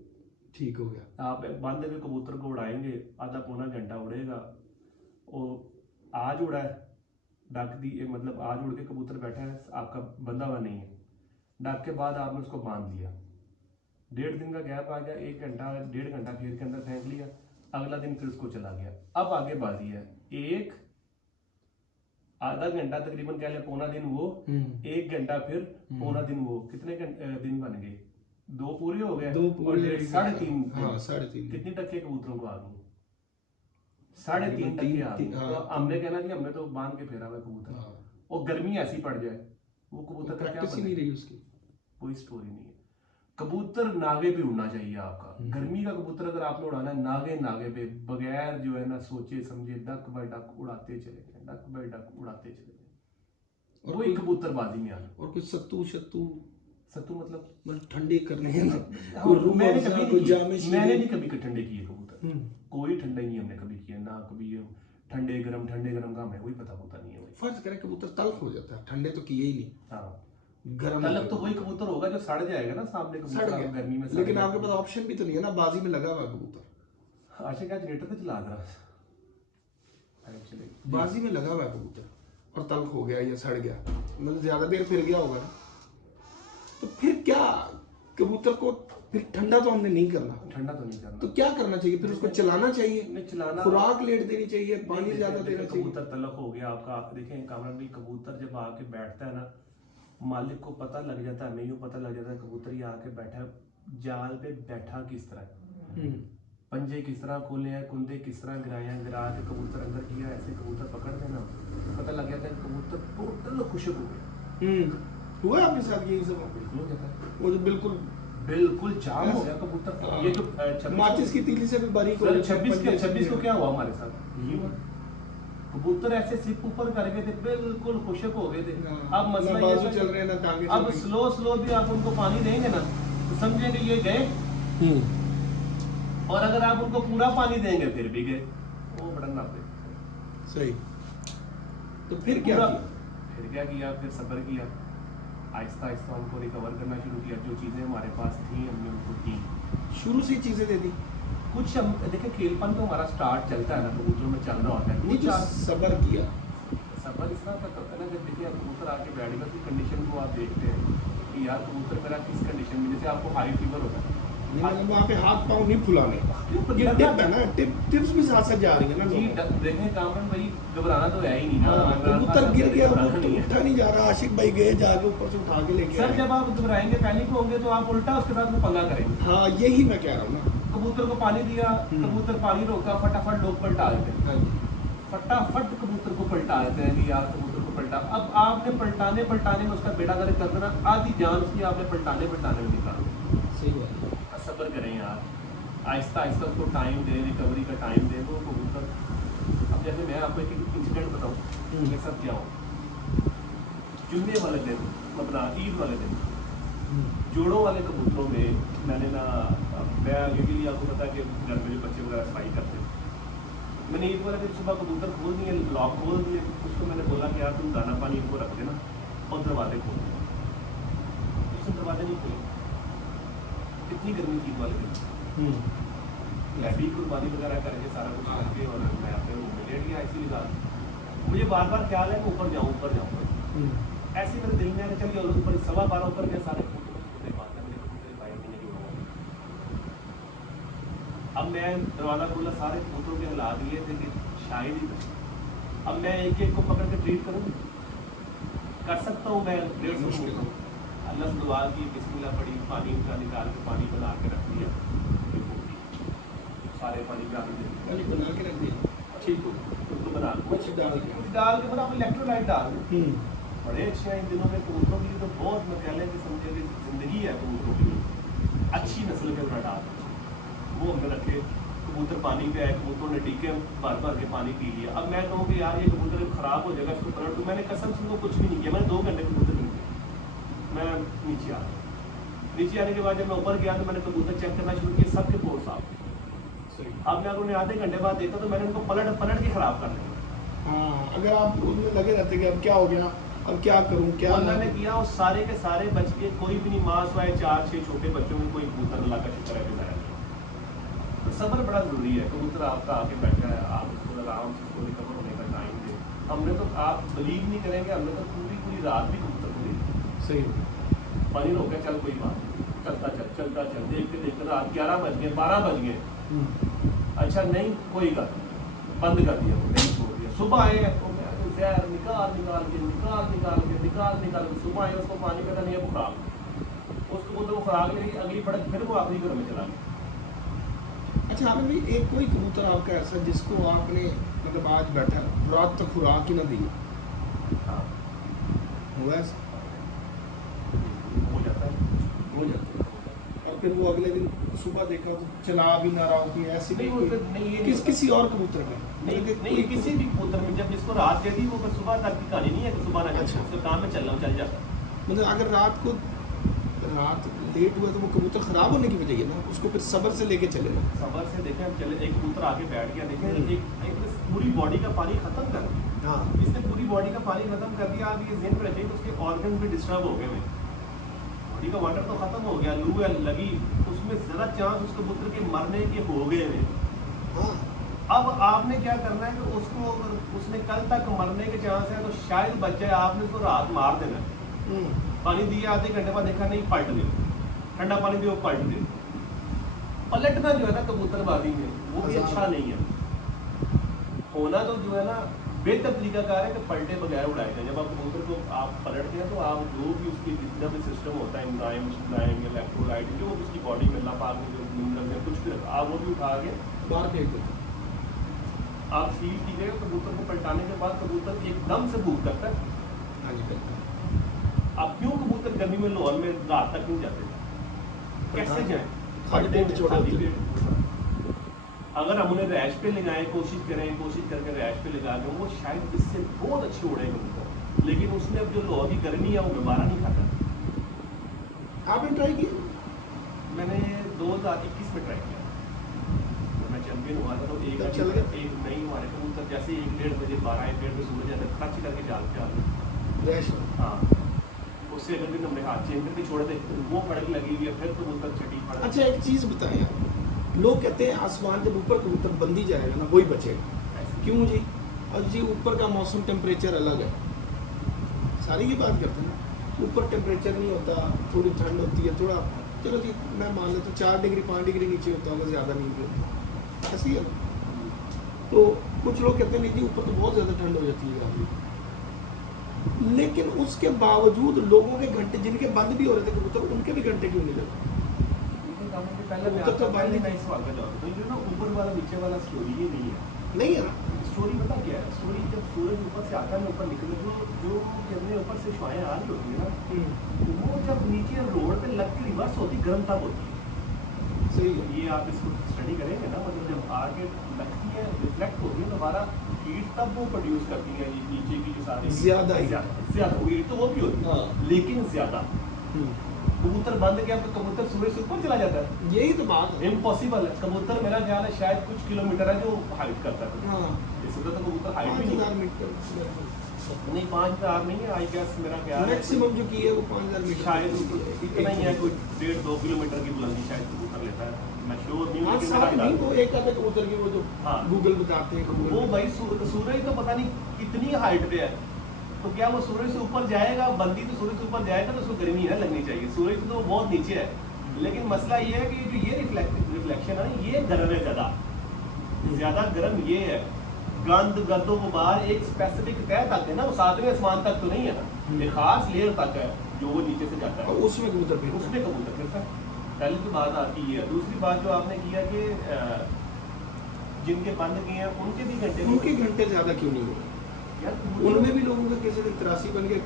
ठीक हो गया। आप बांधे हुए कबूतर को उड़ाएंगे, आधा पौना घंटा उड़ेगा, और आज उड़ा है डक दी, मतलब आज उड़ के कबूतर बैठा है, आपका बंधा हुआ नहीं है, डक के बाद आपने उसको बांध लिया, 1.5 दिन का गैप आ गया, 1 घंटा 1.5 घंटा घेर के अंदर फेंक लिया, अगला दिन फिर उसको चला गया। अब आगे बाजी है, एक आधा घंटा तकरीबन कह लें पौना दिन वो, 1 घंटा फिर पौना दिन वो, कितने दिन बन गए? 2 पूरे हो गए, 2 पूरे, 3.5 हाँ 3.5। कितनी टक्के कबूतरों को आ गई? 3.5 टक्के आ गई। हाँ, तो हमने कहना कि हमने तो बांध के फेरा हुआ कबूतर, हाँ। और गर्मी ऐसी पड़ जाए, वो कबूतर का क्या प्रैक्टिस ही नहीं रही उसकी, कोई स्टोरी नहीं है। कबूतर नागे पे उड़ना चाहिए आपका। गर्मी का कबूतर अगर आपने उड़ाना है, नागे नागे पे, बगैर जो है ना सोचे समझे, डक बाय डक उड़ाते चले गए, डक बाय डक उड़ाते चले गए, वही कबूतरबाजी में आना। और कुछ सत्तू मतलब ठंडे करने हैं ना, मैंने नहीं कभी ठंडे किए कबूतर, कोई ठंडा ही नहीं हमने कभी किया ना, कभी ठंडे गरम का हमें कोई पता होता नहीं है। फर्ज करें कबूतर तल्ख हो जाता है, ठंडे तो किए ही नहीं। हाँ, गरम तलब तो वही कबूतर होगा जो सड़ जाएगा ना सामने कबूतर गर्मी में। लेकिन आपके पास ऑप्शन भी तो नहीं है ना, बाजी में लगा हुआ कबूतर। आशिक क्या जनरेटर पे चला रहा है, बाजी में लगा हुआ कबूतर और तल्ख हो गया या सड़ गया, मतलब ज्यादा देर फिर गया होगा, तो फिर क्या कबूतर को फिर ठंडा तो हमने नहीं करना, तो क्या करना चाहिए? फिर उसको चलाना चाहिए, खुराक लेट देनी चाहिए, पानी ज्यादा देना चाहिए। कबूतर तलब हो गया आपका, देखें कामरान भाई, कबूतर जब आके बैठता है ना, मालिक को पता लग जाता है, हमें पता लग जाता है कबूतर ये आके बैठा है, जाल पे बैठा किस तरह, पंजे किस तरह खोले हैं, कुंदे किस तरह गिराए हैं, गिरा के कबूतर अंदर किया, ऐसे कबूतर पकड़ देना, पता लग जाता है कबूतर टोटल खुशक हो गया। हुआ आपके साथ यही सब? वो जो बिल्कुल जाम हो गया कबूतर। ये जो माचिस की तीली से भी बारीक हो गया। 26 को क्या हुआ हमारे साथ, कबूतर ऐसे सिप ऊपर कर गए थे, बिल्कुल खुशक हो गए थे। अब मसला ये चल रहे हैं ना, टांगे अब स्लो भी आप उनको पानी देंगे ना तो समझेंगे ये गए, और अगर आप उनको पूरा पानी देंगे फिर भी गए, वो बड़ा नापे। सही। तो फिर क्या किया? फिर सब्र किया, आहिस्ता आहिस्ता उनको रिकवर करना शुरू किया, जो चीज़ें हमारे पास थी हमने उनको दी, शुरू से चीज़ें दे दी कुछ। हम देखिए खेलपन तो हमारा स्टार्ट चलता है ना, कबूतरों में चल रहा होता है, कुछ सब्र किया। सब्र इस तरह का करता है ना, जब देखिए कबूतर आके बैठ गया तो कंडीशन को आप देखते हैं कि यार कबूतर मेरा किस कंडीशन में, जैसे आपको हाई फीवर होता है, वहाँ पे हाथ पाँव नहीं फुलाने, ये टिप है ना, टिप्स भी साथ साथ जा रही है ना। जी देखें कामरान भाई, घबराना तो है ही नहीं ना, कबूतर गिर गया उठा नहीं जा रहा, आशिक भाई गए जाके ऊपर से उठा के लेके। सर जब आप घबराएंगे, पैनिक होंगे, तो आप उल्टा उसके साथ में पंगा करेंगे। हाँ यही मैं कह रहा हूँ ना, कबूतर को पानी दिया, कबूतर पानी रोका, फटाफट लोग पलटा देते हैं, फटाफट कबूतर को पलटा देते हैं कि यार कबूतर को पलटा। अब आपने पलटाने में उसका बेड़ा गर्क कर देना, आधी जान उसकी आपने पलटाने में निकाला। सही बात, सब्र करें यार, आहिस्ता आहिस्ता उसको टाइम दें, रिकवरी का टाइम दें, वो कबूतर। अब जैसे मैं आपको एक इंसिडेंट बताऊँ, मेरे साथ क्या हो, जुम्मे वाले दिन, अपना ईद वाले दिन, जोड़ों वाले कबूतरों में मैंने ना, मैं यूजली आपको पता है कि घर में जो बच्चे वगैरह सफाई करते हैं, मैंने ईद वाले दिन सुबह कबूतर खोल दिए, लॉक खोल दिए, उसको मैंने बोला कि यार तुम दाना पानी इनको रख देना और दरवाजे खोल देना, उसने दरवाजे नहीं खोले, कितनी गर्मी थी वाले दिन, मैं भी कुर्बानी वगैरह करके सारा कुछ करके, और मैं अपने रूम में लेट गया ऐसी लगा, मुझे बार बार ख्याल है मैं ऊपर जाऊँ, ऐसे मेरे दिल में चल गया, ऊपर 12:15 ऊपर गया, सारे अब मैं दरवाजा खोला, सारे कबूतरों के हिला दिए थे कि शायद ही बचे। अब मैं एक एक को पकड़ के ट्रीट करूँ, कर सकता हूँ मैं 150 कबूतर, अल्लाह से दुआ की, बिस्मिल्लाह पड़ी, पानी का निकाल के पानी बना के रख दिया, सारे पानी बना के रख दिया, ठीक हो, उसको बना कुछ डाल के मतलब इलेक्ट्रोलाइट डाल, बड़े अच्छे हैं इन दिनों में कबूतरों की, तो बहुत मतलब कि समझे कि जिंदगी है कबूतरों की, अच्छी नस्ल के अंदर डाल, वो हमने रखे, कबूतर पानी पे आए, कबूतरों ने टीके भर के पानी पी लिया। अब मैं कहूँ कि यार ये कबूतर खराब हो जाएगा, इसको पलट दूँ, मैंने कसम से उनको कुछ भी नहीं किया, मैंने 2 घंटे कबूतर नहीं किया, मैं नीचे आ गया। नीचे आने के बाद जब मैं ऊपर गया तो मैंने कबूतर चेक करना शुरू किया, सबके पोर साफ। अब मैं उन्हें आधे घंटे बाद देखा तो मैंने उनको पलट के खराब कर दिया। हाँ, अगर आप उनमें लगे रहते कि अब क्या हो गया, अब क्या करूं, क्या मैंने किया, और सारे के सारे बच के, कोई भी नहीं, मां स्वाए 4-6 छोटे बच्चों में कोई कबूतर अल्लाह का शुक्र है, तो सब्र बड़ा ज़रूरी है। कबूतर आपका आके बैठा है, आप उसको आराम से उसको रिकवर होने का टाइम दें। हमने तो, आप बिलीव नहीं करेंगे, हमने तो पूरी पूरी रात भी कबूतर को दी। सही। पानी हो गया, चल कोई बात नहीं, चलता चल, देखते देखते रात 11 बज गए, 12 बज गए। अच्छा नहीं, कोई बात नहीं, बंद कर दिया, नहीं छोड़ दिया। सुबह आए तो मैं जहर निकाल के सुबह आए, उसको पानी पता नहीं है, खुराक, उसको बोलते वो खुराक लेगी, अगली फड़क फिर वो आखिरी घर में चला गया। अच्छा, आपने भी एक कोई कबूतर आपका ऐसा जिसको आपने मतलब आज बैठा रात तक खुराक ही ना दी? हाँ, हुआ ऐसा? हो जाता है। हो जाता है। और फिर वो अगले दिन सुबह देखा तो चला भी ना रहा हो, कोई ऐसी नहीं, वो फिर नहीं, ये नहीं किसी और कबूतर में नहीं, किसी भी कबूतर में जब जिसको रात दे दी, वो फिर सुबह तक की कहानी नहीं है कि सुबह ना अच्छा। उसके काम में चल जाता। मतलब अगर रात लेट हुआ तो वो कबूतर खराब होने की वजह है ना, उसको फिर सब्र से लेके चले ना। सबर से देखें, हम चले, एक कबूतर आके बैठ गया, देखें एक पूरी बॉडी का पानी खत्म कर दिया। हाँ, इसने पूरी बॉडी का पानी खत्म कर दिया। आप ये ज़हन में रखिए कि उसके ऑर्गन भी डिस्टर्ब हो गए, बॉडी का वाटर तो खत्म हो गया, लू लगी, उसमें ज़रा चांस उस कबूतर के मरने के हो गए हैं। हाँ, अब आपने क्या करना है कि उसको, अगर उसने कल तक मरने के चांस है तो शायद बच जाए, आपने उसको रात मार देना है। पानी दिया, आधे घंटे बाद देखा नहीं, पलट दे, ठंडा पानी दिया, पलट दे। पलटना जो है ना कबूतरबाजी में, वो भी अच्छा नहीं है। होना तो जो है ना बेहतर तरीकाकार है कि पलटे बगैर उड़ाए जाए। जब आप कबूतर को आप पलटते हैं तो आप जो भी उसकी जितना भी सिस्टम होता है, एंजाइम या इलेक्ट्रोलाइट, जो उसकी बॉडी में अल्लाह पाक ने जो मिनरल में कुछ भी रखा, आप वो भी उठा के बाहर फेंक देते। आप सील कीजिएगा। कबूतर को पलटाने के बाद कबूतर एकदम से भूख करता है। हाँ जी, बिल्कुल। आप क्यों कबूतर गर्मी में लाहौर में रात तक नहीं जाते? कैसे जाए? खाली पेट छोड़ देते। अगर हम उन्हें रैश पे लगाएं, कोशिश करके रैश पे लगा दें, वो शायद इससे बहुत अच्छे उड़े कबूतर, लेकिन उसने अब जो लाहौर की गर्मी है वो दोबारा नहीं खाता। आपने ट्राई किया? मैंने 2021 में ट्राई किया, जब मैं चैंपियन हुआ था तो एक नहीं, हमारे कबूतर जैसे 1-1:30 बजे 12-1:30 बजे सूरज अंदर खर्च करके जाल पे आते। रैश? हाँ, उससे अगर भी हमने हाथ चेंज करके छोड़ दे, वो फड़क लगी हुई है, फिर कबूतर छठी फड़क। अच्छा, एक चीज़ बताएं आप, लोग कहते हैं आसमान जब ऊपर कबूतर बंदी जाएगा ना वही बचेगा। क्यों जी? और जी ऊपर का मौसम टेम्परेचर अलग है, सारी की बात करते हैं ना, ऊपर टेम्परेचर नहीं होता, थोड़ी ठंड होती है, थोड़ा चलो जी मैं मान लेता हूँ 4 डिग्री 5 डिग्री नीचे होता होगा, ज़्यादा नहीं होता, ऐसे ही है। तो कुछ लोग कहते हैं नहीं जी ऊपर तो बहुत ज़्यादा ठंड हो जाती है अभी, लेकिन उसके बावजूद लोगों के घंटे जिनके बंद भी हो रहे थे कबूतर, उनके भी घंटे क्यों नहीं लगे? ऊपर वाला नीचे वाला स्टोरी ही नहीं है। नहीं है ना स्टोरी पता क्या है? स्टोरी जब सूरज ऊपर से आता है, ऊपर निकले, जो किरणें ऊपर से शुआएं आ रही होती है ना, वो जब नीचे रोड पे लग के रिवर्स होती, गर्म तब होती है। सही है। ये आप इसको स्टडी करेंगे ना, मतलब जब आगे लगती है, रिफ्लेक्ट होती है, दोबारा हीट तब वो प्रोड्यूस करती है, ये नीचे की जो सारी ज्यादा हीट तो वो भी होती है, लेकिन ज्यादा। कबूतर बंद गया तो कबूतर सूरज से ऊपर चला जाता है, यही तो बात है। इम्पॉसिबल है। कबूतर मेरा ख्याल है शायद कुछ किलोमीटर है जो हाइट करता है। हाँ, इससे तो कबूतर हाइट भी 5000 मीटर नहीं, 5000 नहीं है, आई गेस मेरा ख्याल है मैक्सिमम जो की है वो 5000 मीटर शायद इतना ही है, कोई 1.5-2 किलोमीटर की बुलंदी शायद कबूतर लेता है। मैं श्योर नहीं हूँ, लेकिन मेरा नहीं, अंदाजा वो एक आधे कबूतर की वो जो हाँ। गूगल बताते हैं कबूतर वो भाई सूरज तो पता नहीं कितनी हाइट पे है, तो क्या वो सूरज से ऊपर जाएगा? बंदी तो सूरज से ऊपर जाएगा तो उसको गर्मी है लगनी चाहिए, सूरज तो बहुत नीचे है। लेकिन मसला ये है कि जो ये रिफ्लेक्शन है ना, ये गर्म है, ज़्यादा गर्म ये है। गंद गद्दो गुबार एक स्पेसिफिक तय तक है ना, वो 7वें आसमान तक तो नहीं है ना, एक खास लेयर तक है जो वो नीचे से जाता है, और उसमें कबूतर फिरता है। उसमें कबूतर फिरता है। पहली तो बात आपकी ये है। दूसरी बात जो आपने किया कि जिनके बंद किए हैं उनके भी घंटे उनके घंटे ज्यादा क्यों नहीं हुए? यार उनमें भी लोगों के किसी दिन 83 बन गए,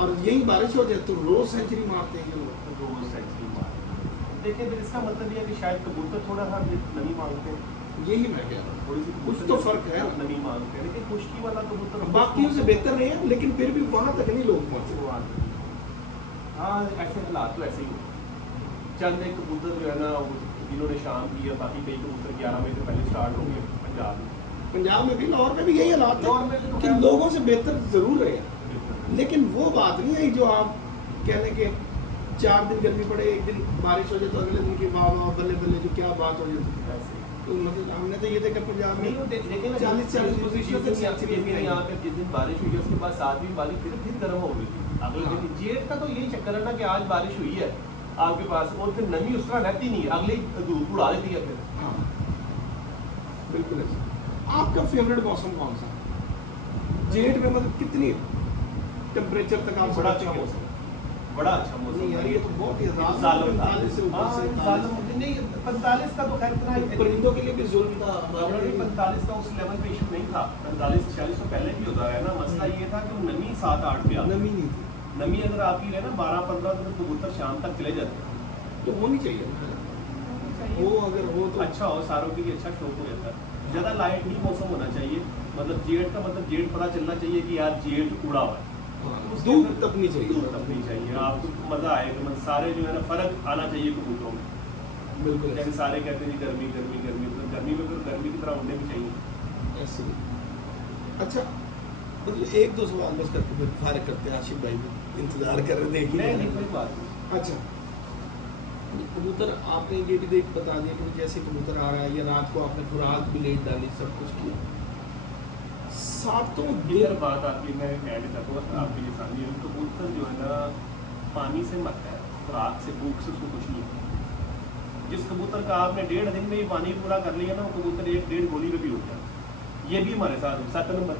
और यही बारिश हो जाए तो रोज सेंचुरी मारते हैं ये लोग। रोज सेंचुरी मार। देखिए फिर इसका मतलब ये है कि शायद कबूतर थोड़ा सा नमी मांगते हैं, यही मैं कह रहा हूँ, थोड़ी सी कुछ तो फर्क है। नमी मांगते हैं, लेकिन खुश्की वाला कबूतर बाकियों से बेहतर नहीं है, लेकिन फिर भी वहां तक नहीं लोग पहुंचे। वो आते हैं। हाँ, ऐसे हालात तो ऐसे ही होते। चंद एक कबूतर जो है ना जिन्होंने शाम की, और बाकी कई कबूतर 11 बजे से पहले स्टार्ट हो गए पंजाब में। पंजाब में भी, लाहौर में भी यही हालात है कि लोगों से बेहतर जरूर रहे, लेकिन वो बात नहीं आई जो आप कहने के 4 दिन गर्मी पड़े, एक दिन बारिश हो जाए तो अगले दिन की वाह वाह बल्ले बल्ले, जो क्या बात हो जाती है। तो मतलब हमने तो ये देखा पंजाब में देखें ना 40 पोजीशन तक यहाँ सेंचुरी पे यहाँ पे जिस दिन बारिश हुई है उसके बाद 7वीं वाली फिर गर्म हो गई थी अगले हाँ। दिन। जेठ का तो यही चक्कर है ना कि आज बारिश हुई है आपके पास और फिर नमी उस तरह रहती नहीं है, अगले ही धूप उड़ा देती है फिर। हाँ बिल्कुल ऐसा। आपका फेवरेट मौसम कौन सा है? जेठ में मतलब कितनी टेम्परेचर तक आप बड़ा अच्छा मौसम, बड़ा अच्छा मौसम। नहीं यार ये तो बहुत ही इन सालों का 45 से ऊपर से इन सालों में नहीं 45 का तो खैर इतना ही परिंदों के लिए भी जुल्म था ऑलरेडी 45 का उस लेवल पे इशू नहीं था, 45-46 तो पहले भी होता है ना। मसला ये था कि वो नमी 7-8 पे आती। नमी नहीं थी। नमी अगर आपकी रहे ना 12-15 दिन तो कबूतर शाम तक चले जाते हैं। तो होनी चाहिए वो अगर हो तो अच्छा हो, सारों के लिए अच्छा शौक हो जाता है। ज़्यादा लाइट ही मौसम होना चाहिए, मतलब जेठ का मतलब जेठ पता चलना चाहिए कि यार जेठ उड़ा हुआ है, धूप तपनी चाहिए। दूर तपनी चाहिए, आपको मज़ा आएगा। मतलब सारे जो है ना फ़र्क आना चाहिए कबूतरों में। बिल्कुल जैसे सारे कहते हैं जी गर्मी गर्मी गर्मी, तो गर्मी में फिर गर्मी की तरह होने भी चाहिए। ऐसे ही। अच्छा मतलब एक दो सवाल बस करके फिर फारिग करते हैं। आशिफ भाई भी इंतजार कर रहे थे नहीं कोई बात नहीं। अच्छा कबूतर आपने ये भी देख बता दिया कि जैसे कबूतर आ रहा है या रात को आपने खुराक भी लेट डाली सब कुछ किया। सातों इधर बात आपकी मैं ऐड करूँगा आपके लिए सामने, कबूतर जो है ना पानी से मरता है, खुराक से भूख से उसको कुछ नहीं होता। जिस कबूतर का आपने 1.5 दिन में ही पानी पूरा कर लिया ना वो कबूतर 1-1.5 गोली में भी उठ जाता। ये भी हमारे साथ 7 नंबर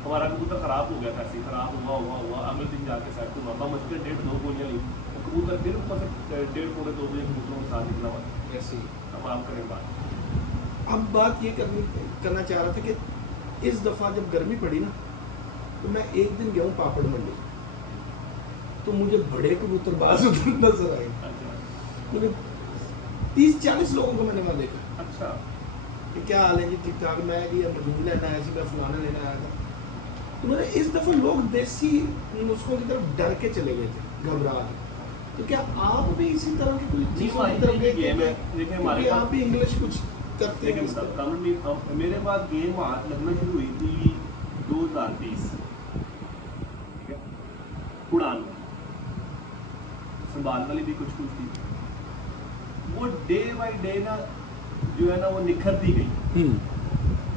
हमारा कबूतर ख़राब हो गया था, ऐसे ख़राब हुआ अगले दिन जाके सेट हुआ, हम मुश्किल 1.5-2 गोलियाँ ली, वो कबूतर फिर ऊपर से 1.5-2 बजे कबूतरों के साथ निकला हुआ। ऐसे ही। अब आप करें बात। अब बात ये करना चाह रहा था कि इस दफ़ा जब गर्मी पड़ी ना तो मैं एक दिन गया हूँ पापड़ मंडी, तो मुझे बड़े कबूतर बाज उधर नजर आए। अच्छा मुझे 30-40 लोगों को मैंने वहाँ देखा अच्छा कि क्या हाल है जी, ठीक ठाक। मैं जी मजदूर लेना आया मैं फलाना लेना आया था। तो मैंने इस दफ़ा लोग देसी नुस्खों की तरफ डर के चले गए थे, घबरा के। तो क्या आप भी इसी तरह की कोई चीज़ों की तरफ गए थे? देखिए हमारे क्योंकि आप भी इंग्लिश कुछ करते हैं लेकिन इस तरह। कम मेरे पास गेम हाथ लगना शुरू हुई थी 2020, ठीक है, उड़ान संभाल वाली भी कुछ थी, वो डे बाय डे ना जो है ना वो निखरती गई।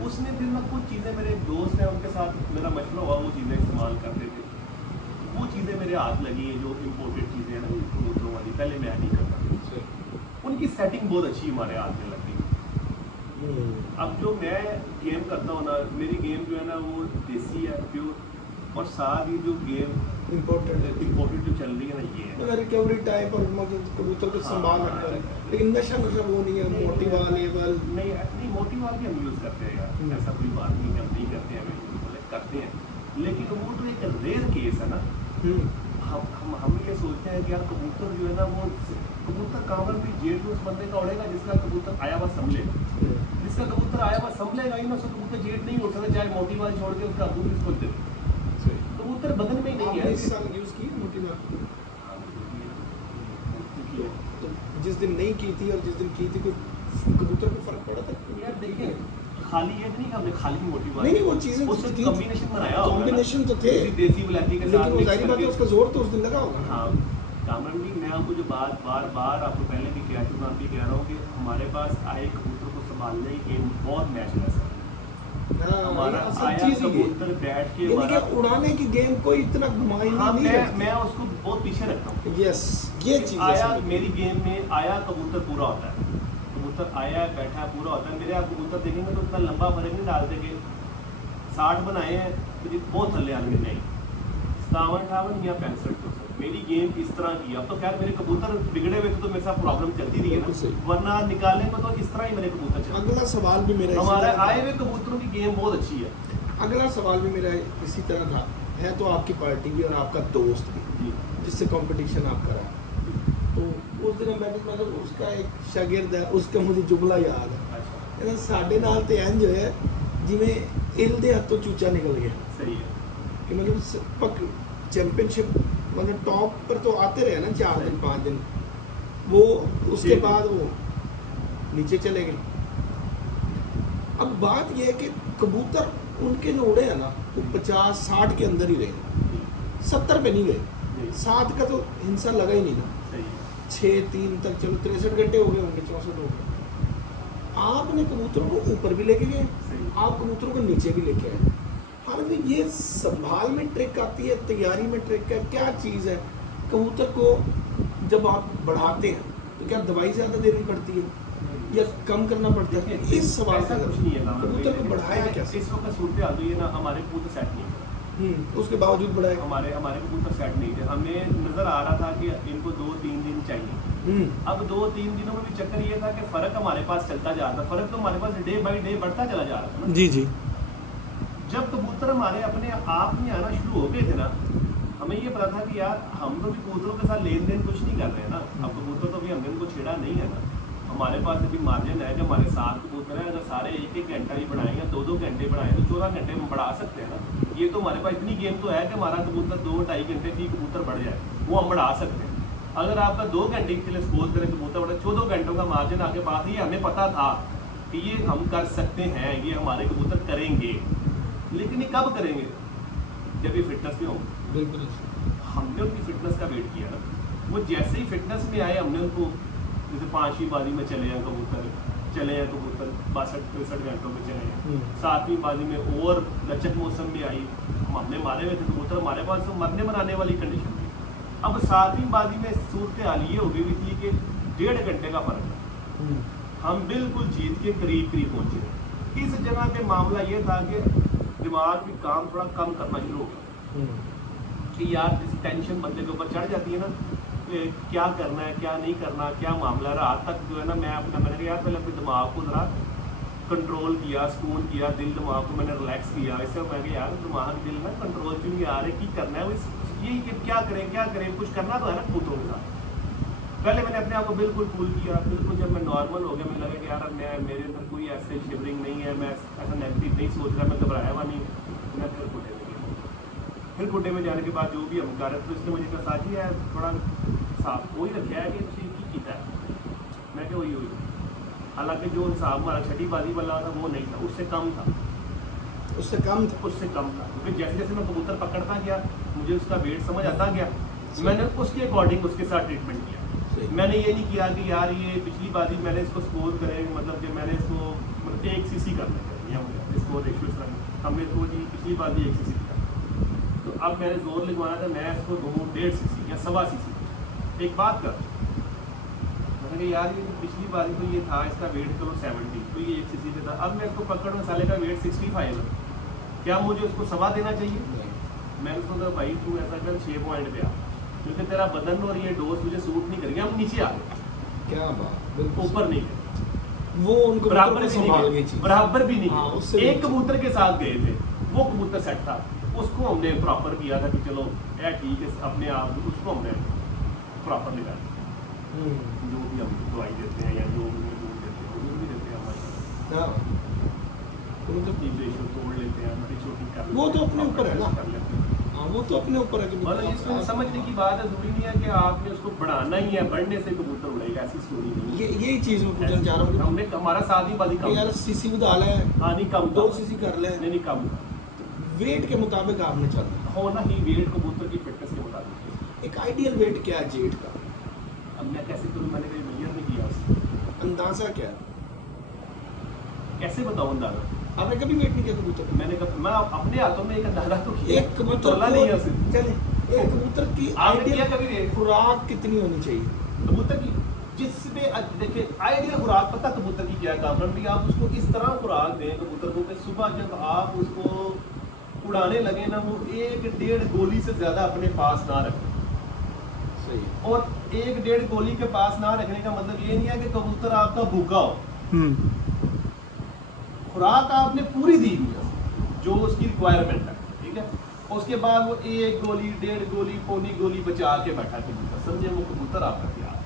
उसमें फिर मैं कुछ चीज़ें, मेरे एक दोस्त हैं उनके साथ मेरा मशवरा हुआ, वो चीज़ें इस्तेमाल करते थे, वो चीज़ें मेरे हाथ लगी हैं जो इम्पोर्टेड चीज़ें हैं ना कबूतरों वाली, पहले मैं नहीं करता, उनकी सेटिंग बहुत अच्छी हमारे हाथ में लग गई। अब जो मैं गेम करता हूँ ना, मेरी गेम जो है ना वो देसी है प्योर, और साथ ही जो गेम इम्पोर्टेड जो चल रही है ना ये है रिकवरी टाइप और मतलब कबूतर को संभाल रखने वाली, लेकिन नशा वो नहीं है मोटी वाल लेवल नहीं मोटी वाल भी हम यूज़ करते हैं यार, ऐसा कोई बात नहीं है, हम नहीं करते हैं, हमें करते हैं, लेकिन वो तो एक रेयर केस है ना। हम ये सोचते हैं कि यार कबूतर जो है ना वो कबूतर कामन भी जेल में उस बंदे का उड़ेगा जिसका कबूतर आया हुआ संभलेगा, जिसका कबूतर आया हुआ संभलेगा ही ना, उसका कबूतर जेट नहीं उड़ सकता, चाहे मोटी वाल छोड़ के उसका दूर इसको दे, कबूतर बदन में ही नहीं है। इस साल यूज़ की मोटी वाल तो जिस दिन नहीं की थी और जिस दिन की थी कोई कबूतर को फर्क पड़ा था? यार देखिए खाली ये नहीं कि हमने खाली मोटी वाल, नहीं वो चीज़ें उससे कॉम्बिनेशन बनाया, कॉम्बिनेशन तो थे, देसी ब्लैकी के साथ, लेकिन वो जाहिर बात है उसका जोर तो उस दिन लगा होगा। हाँ कामन भी मैं आपको जो बार बार आपको पहले भी कह चुका, भी कह रहा हूँ कि हमारे पास आए कबूतर को संभालने की गेम बहुत मैचलेस है। हमारा आया कबूतर बैठ के हमारा उड़ाने की गेम कोई इतना घुमाई नहीं है। मैं उसको बहुत पीछे रखता हूँ। यस ये चीज़ आया मेरी गेम में आया कबूतर पूरा होता है, कबूतर आया बैठा है पूरा होता है। मेरे आप कबूतर देखेंगे तो उतना लंबा फर्क नहीं डालते कि 60 बनाए हैं तो बहुत थल्ले आदमी नहीं, 57-58 या 65। मेरी गेम इस तरह की, अब तो खैर मेरे कबूतर बिगड़े हुए थे तो मेरे साथ प्रॉब्लम चलती रही है ना, वरना निकालने में तो इस तरह ही मेरे कबूतर चलते। अगला सवाल भी मेरा हमारे आए हुए कबूतरों की गेम बहुत अच्छी है। अगला सवाल भी मेरा इसी तरह था, है तो आपकी पार्टी भी और आपका दोस्त भी जिससे कंपटीशन आप करा, तो उस दिन बैठे मतलब उसका एक शागिर्द है, उसका मुझे जुमला याद है, साढ़े नाल तो इंज होया जिमें इल दे हाथों चूचा निकल गया। सही है कि मतलब चैंपियनशिप मतलब टॉप पर तो आते रहे ना 4 दिन 5 दिन, वो उसके बाद वो नीचे चले गए। अब बात यह है कि कबूतर उनके जो उड़े हैं ना वो 50-60 के अंदर ही रहे, 70 पे नहीं गए। 7 का तो हिंसा लगा ही नहीं ना, 6-3 तक चलो 63 घंटे हो गए होंगे, 64 हो गए। आपने कबूतरों को ऊपर भी लेके गए, सही। आप कबूतरों को नीचे भी लेके आए। हालांकि ये संभाल में ट्रिक आती है, तैयारी में ट्रिक है, क्या चीज़ है? कबूतर को जब आप बढ़ाते हैं तो क्या दवाई ज़्यादा देनी पड़ती है या कम करना पड़ता है? इस सवाल ऐसा का कुछ नहीं है ना, कबूतर को बढ़ाया कैसे? इस वक्त सूरत हाल तो ये ना, हमारे कबूतर सेट नहीं है। उसके बावजूद बढ़ाया। हमारे कबूतर सेट नहीं थे, हमें नजर आ रहा था कि इनको 2-3 दिन चाहिए। अब 2-3 दिनों में भी चक्कर ये था कि फर्क हमारे पास चलता जा रहा था, फर्क तो हमारे पास डे बाई डे बढ़ता चला जा रहा था ना। जी जी। जब कबूतर हमारे अपने आप में आना शुरू हो गए थे ना, हमें ये पता था कि यार हम तो भी कबूतरों के साथ लेन देन कुछ नहीं कर रहे हैं ना। अब कबूतर तो भी हमने उनको छेड़ा नहीं है ना। हमारे पास अभी मार्जिन है कि हमारे 7 कबूतर हैं, अगर सारे 1-1 घंटा ही बढ़ाएं या 2-2 घंटे बढ़ाएं तो 14 घंटे में बढ़ा सकते हैं ना। ये तो हमारे पास इतनी गेम तो है कि हमारा कबूतर 2-2.5 घंटे की कबूतर बढ़ जाए, वो हम बढ़ा सकते हैं। अगर आपका 2 घंटे के लिए सपोज करें कबूतर बढ़े, 14 घंटों का मार्जिन आपके पास, ये हमें पता था कि ये हम कर सकते हैं, ये हमारे कबूतर करेंगे। लेकिन ये कब करेंगे? जब ये फिटनेस में होंगे। बिल्कुल। हमने उनकी फिटनेस का वेट किया ना, वो जैसे ही फिटनेस में आए हमने उनको, जैसे 5वीं बाजी में चले हैं कबूतर 62-63 घंटों में चले हैं, 7वीं बाजी में और लचक मौसम में आई, हमने मारे हुए थे कबूतर, हमारे पास तो मरने मराने वाली कंडीशन थी। अब 7वीं बाजी में सूरत हाल ये हो गई थी कि 1.5 घंटे का फर्क था, हम बिल्कुल जीत के करीब पहुंचे। इस जगह पे मामला ये था कि दिमाग भी काम थोड़ा कम करना शुरू हो गया कि यार जिस टेंशन बंदे के ऊपर चढ़ जाती है ना, क्या करना है क्या नहीं करना, क्या मामला है। रात तक जो है ना मैंने कहा यार पहले अपने दिमाग को ज़रा कंट्रोल किया, सुकून किया, दिल दिमाग को मैंने रिलैक्स किया। इससे मैं कहा यार दिमाग दिल में कंट्रोल क्यों नहीं आ रहे, की करना है यही कि क्या करें, कुछ करना तो है ना कबूतरों के साथ। पहले मैंने अपने आप को बिल्कुल कूल किया, बिल्कुल जब मैं नॉर्मल हो गया, मुझे लगा कि यार मेरे अंदर कोई ऐसे शिवरिंग नहीं है, मैं ऐसा नेगेटिव नहीं सोच रहा, मैं घबराया हुआ नहीं। मैं फिर गुड्डे में गया, फिर गुड्डे में जाने के बाद जो भी हम कर रहे थे उसने मुझे कहा साथी है थोड़ा साफ वही रखा है कि ठीक किया है। मैं क्या वही हालांकि जो हिसाब हमारा छठी बाजी वाला था वो नहीं था, उससे कम था, क्योंकि जैसे जैसे मैं कबूतर पकड़ता गया मुझे उसका वेट समझ आता गया, मैंने उसके अकॉर्डिंग उसके साथ ट्रीटमेंट किया। मैंने ये नहीं किया कि यार ये पिछली बाजी मैंने इसको स्कोर करें, मतलब कि मैंने इसको 1 cc करना है इसको रेशियो हमने इसको जी पिछली बाजी 1 cc किया, तो अब मैंने जोर लिखवाना था, मैं इसको 2.5 cc या 1.25 cc। एक बात कर, मैंने कहा यार ये पिछली बारी तो ये था, इसका वेट करो 70, तो ये 1 cc पे था, अब मैं इसको पकड़ मसाले का वेट 65 है, क्या मुझे उसको 1.25 देना चाहिए? मैंने उसको कहा भाई तू ऐसा कर 6 पॉइंट पे आ, क्योंकि तेरा बदन और ये डोज मुझे सूट नहीं करेंगे। हम नीचे आ गए, क्या बात, ऊपर नहीं गए, वो उनको बराबर भी नहीं हाँ, गए। एक कबूतर के साथ गए थे, वो कबूतर सेट था, उसको हमने प्रॉपर किया था कि चलो यार ठीक है, अपने आप उसको हमने प्रॉपर निकाला, जो भी हम दवाई देते हैं या जो भी दूध देते हैं वो भी देते हैं हमारे, तोड़ लेते हैं, हमारी छोटी कर, वो तो अपने ऊपर है ना, कर लेते हैं। वो तो अपने ऊपर है कि मतलब इसमें समझने की बात है, जरूरी नहीं है कि आपने उसको बढ़ाना ही है, बढ़ने से कबूतर उड़ेगा, ऐसी स्टोरी नहीं है। यही चीज मैं पूछना चाह रहा हूँ, हमने हमारा 7वीं बाजी कम, यार सीसी बता ले, हाँ नहीं कम, 2 cc कर ले, नहीं कम, वेट के मुताबिक आपने चलना होना ही वेट कबूतर की फिटनेस के मुताबिक। एक आइडियल वेट क्या है जेट का? अब मैं कैसे करूँ, मैंने कभी मेजर नहीं किया उसको, अंदाजा क्या है? कैसे बताऊँ अंदाजा? आपने कभी वेट नहीं किया कबूतर का? मैं अपने हाथों में एक अंदाजा तो किया, एक कबूतर नहीं है उसे। चले, एक कबूतर की आपने किया कभी आइडियल खुराक कितनी होनी चाहिए? कबूतर की जिसमें देखिए आइडियल खुराक पता कबूतर की क्या काम भी, आप उसको इस तरह खुराक दें कबूतर को कि सुबह जब आप उसको उड़ाने लगे ना, वो 1-1.5 गोली से ज्यादा अपने पास ना रखें। सही। और 1-1.5 गोली के पास ना रखने का मतलब ये नहीं है कि कबूतर आपका भूखा हो, खुराक आपने पूरी दी हुई है जो उसकी रिक्वायरमेंट है, ठीक है। उसके बाद वो 1 गोली 1.5 गोली पौनी गोली बचा के बैठा कबूतर, समझे वो कबूतर आपका क्या है।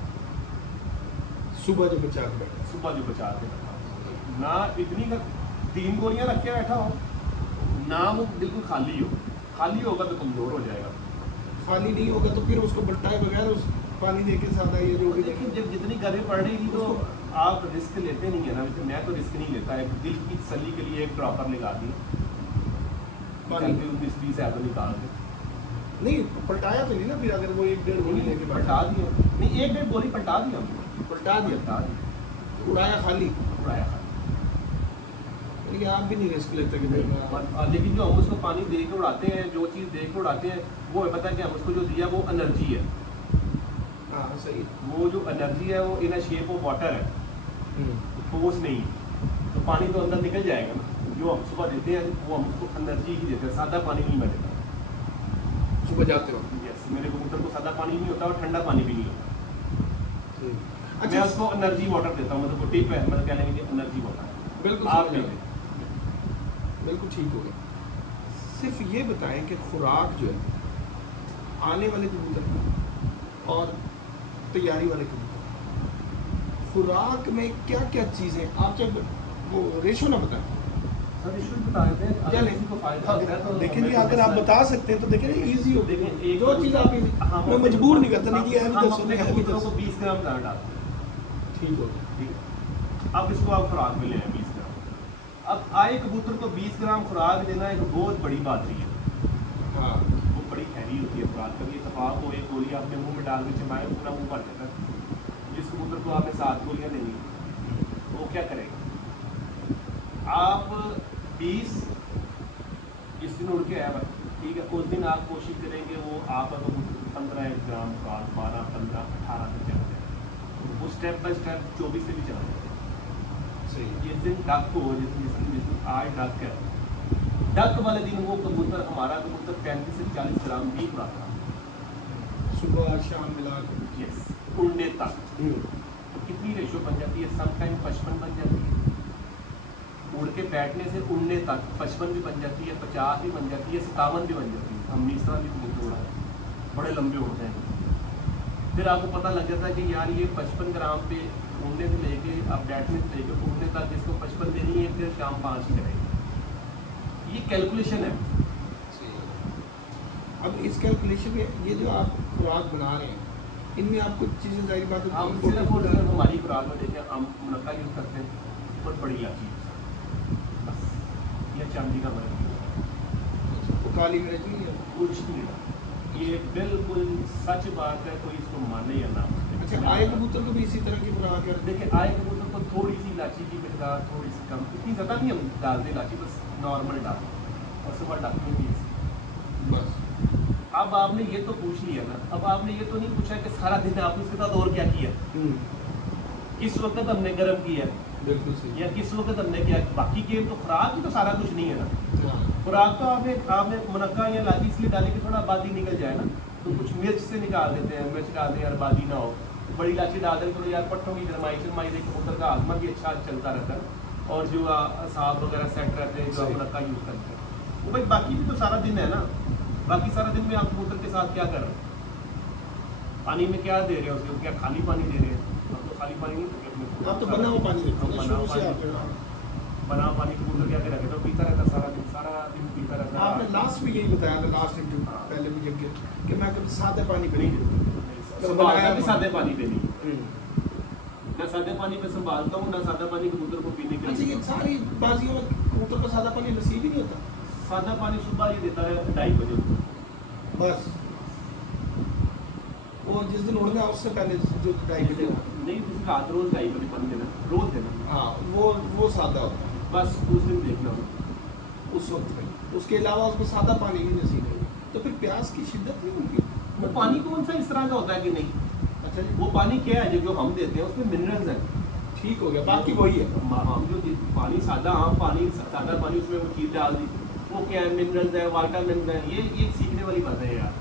सुबह जो बचा के बैठा, सुबह जो बचा के बैठा ना, इतनी का 3 गोलियां रख के बैठा हो ना, वो बिल्कुल खाली होगा तो कमजोर हो जाएगा। खाली नहीं होगा तो फिर उसको बट्टाए बगैर उस पानी देके सादा ये जो भी लेकिन जब जितनी गर्मी पड़ रही थी तो आप रिस्क लेते नहीं है ना, मैं तो रिस्क नहीं लेता, एक दिल की तसल्ली के लिए एक ड्रॉपर लगा दी, 19-20 है तो निकाल के नहीं पलटाया तो नहीं ना, फिर अगर वो 1-1.5 गोली लेके पलटा दिया, नहीं 1-1.5 गोली पलटा दिया हमने, पलटा दिया। उड़ाया खाली, उड़ाया खाली। ये आप भी नहीं रिस्क लेते कि लेकिन जो हम उसको पानी दे के उड़ाते हैं, जो चीज़ दे के उड़ाते हैं, वो है पता है कि हम उसको जो दिया वो एनर्जी है। हाँ सही। वो जो एनर्जी है वो इन अ शेप ऑफ वाटर है, ठोस नहीं है, तो पानी तो अंदर निकल जाएगा ना। जो हम सुबह देते हैं वो हम उसको एनर्जी ही देते हैं, सादा पानी नहीं मैं देता। सुबह जाते हो? यस, मेरे कबूतर को सादा पानी नहीं होता और ठंडा पानी भी नहीं होता। मैं अच्छा, उसको एनर्जी वाटर देता हूँ, मतलब वो टिप है, मतलब कहने के लिए एनर्जी वाटर। बिल्कुल आप समझ ले गए। बिल्कुल ठीक हो गया। सिर्फ ये बताएं कि खुराक जो है आने वाले कबूतर की और तैयारी वाले कबूतर, खुराक में क्या क्या चीज़ें आप जब वो रेशो ना बताएं। सर इशू बता देते हैं, अगर किसी को फायदा होता है तो देखें जी, हमें अगर आप बता सकते हैं तो देखें इजी हो। देखें, एक जो चीज़ आप मैं मजबूर नहीं करता, नहीं जी है भी हम दसो, अपने नहीं है भी कबूतरों को दसो। 20 ग्राम दाना डालते हैं, ठीक हो गया। ठीक है। अब इसको आप खुराक में ले आए 20 ग्राम। अब आए कबूतर को 20 ग्राम खुराक देना एक बहुत बड़ी बात रही है। हाँ, वो बड़ी हैवी होती है खुराक। कभी इतफाक हो एक गोली आपने मुंह में डाल के चबाए, पूरा मुंह भर जाता है। जिस कबूतर को आपने 7 गोलियां देनी, वो क्या करेगा? आप 20 जिस दिन उड़ के आया, ठीक है, उस दिन आप कोशिश करेंगे वो आपका कबूतर 15 ग्राम खुराक 12, 15, 18 तक चला जाए। वो स्टेप बाय स्टेप 24 से भी चला जाए। सही। जिस दिन डक हो, जिस दिन आज डक है, डक वाले दिन वो कबूतर, हमारा कबूतर 35 से 40 ग्राम भी उड़ाता है सुबह शाम मिला के। यस, उड़ने तक। तो कितनी रेशो बन जाती है? समटाइम 55 बन जाती है। उड़ के बैठने से उड़ने तक 55 भी बन जाती है, 50 भी बन जाती है, 57 भी बन जाती है। हमने इस तरह भी कबूतर उड़ाए, बड़े लंबे उड़ते हैं। फिर आपको पता लग जाता है कि यार ये 55 ग्राम पे उड़ने से लेके अब बैठने से लेके उड़ने तक इसको 55 देनी है, फिर शाम 5 ही करेगी। ये कैलकुलेशन है। अब इस कैलकुलेशन में ये जो आप खुराक बना रहे हैं, इनमें आप कुछ चीज़ें जाहिर बात है हम सिर्फ और सिर्फ हमारी खुराक में देखें, हम मुनक्का यूज़ करते हैं, बहुत बड़ी इलायची, बस ये चांदी का बर्फ, वो काली मिर्च नहीं है। कुछ नहीं है। ये बिल्कुल सच बात है, कोई इसको माने या ना माने। अच्छा, आए कबूतर को भी इसी तरह की खुराक है? देखिए, आए कबूतर को थोड़ी सी इलायची की मिकदार थोड़ी सी कम, इतनी ज़्यादा नहीं हम डालते इलायची, बस नॉर्मल डालते हैं और सुबह डालते हैं। बस। अब आपने ये तो पूछ लिया ना, अब आपने ये तो नहीं पूछा कि सारा दिन आपने इसके साथ और क्या किया, किस वक्त हमने गर्म किया, बिल्कुल सही। या किस वक्त हमने क्या। बाकी गेम तो खुराक ही तो सारा कुछ नहीं है ना। खुराक तो आपने मुनक्का या इलायची इसलिए डाली कि थोड़ा आबादी निकल जाए ना, तो कुछ मिर्च से निकाल देते हैं, मिर्च डालते हैं यार आबादी ना हो। बड़ी इलायची डाल दें तो यार पट्टों की गरमाई शरमाई दे, कबूतर का आजमा भी अच्छा चलता रहता है और जो सांप वगैरह सेट रहते हैं, जो आप मुनक्का यूज़ करते हैं। वो भाई बाकी भी तो सारा दिन है ना, बाकी सारा दिन में आप कबूतर के साथ क्या कर रहे हैं? पानी में क्या दे रहे हैं उसको? क्या खाली पानी दे रहे हैं? हम तो खाली पानी नहीं देते अपने। आप तो बना हुआ पानी देते हम हैं बना शुरू हुआ से पानी, आप। बना पानी कबूतर क्या करेगा, तो पीता रहता सारा दिन पीता रहता। आपने लास्ट में यही बताया था, लास्ट इंटरव्यू पहले भी जब कि मैं कभी सादे पानी पे नहीं देता। संभालता भी सादे पानी पे नहीं, ना सादे पानी पे संभालता हूँ, ना सादा पानी कबूतर को पीने के अच्छा, लिए। ये सारी बाजियों में कबूतर को सादा पानी नसीब ही नहीं होता? सादा पानी सुबह ही देता है 2:30 बजे। बस वो जिस दिन उड़ना है उससे पहले जो 2:30 बजे नहीं, किसी रात रोज 2:30 बजे पानी देना, रोज देना। हाँ, वो सादा होता है बस उस दिन देखना उस वक्त में। उसके अलावा उसको सादा पानी नहीं नसीब है, तो फिर प्यास की शिद्दत नहीं होगी। वो पानी कौन सा इस तरह का होता है कि नहीं। अच्छा जी, वो पानी क्या है जो हम देते हैं उसमें मिनरल्स हैं। ठीक हो गया, बाकी वही है। हम जो पानी सादा, पानी सादा पानी उसमें वो चीज़ डाल दी, वो क्या है, मिनरल्स है, वाइटामिन है। ये सीखने वाली बात है यार,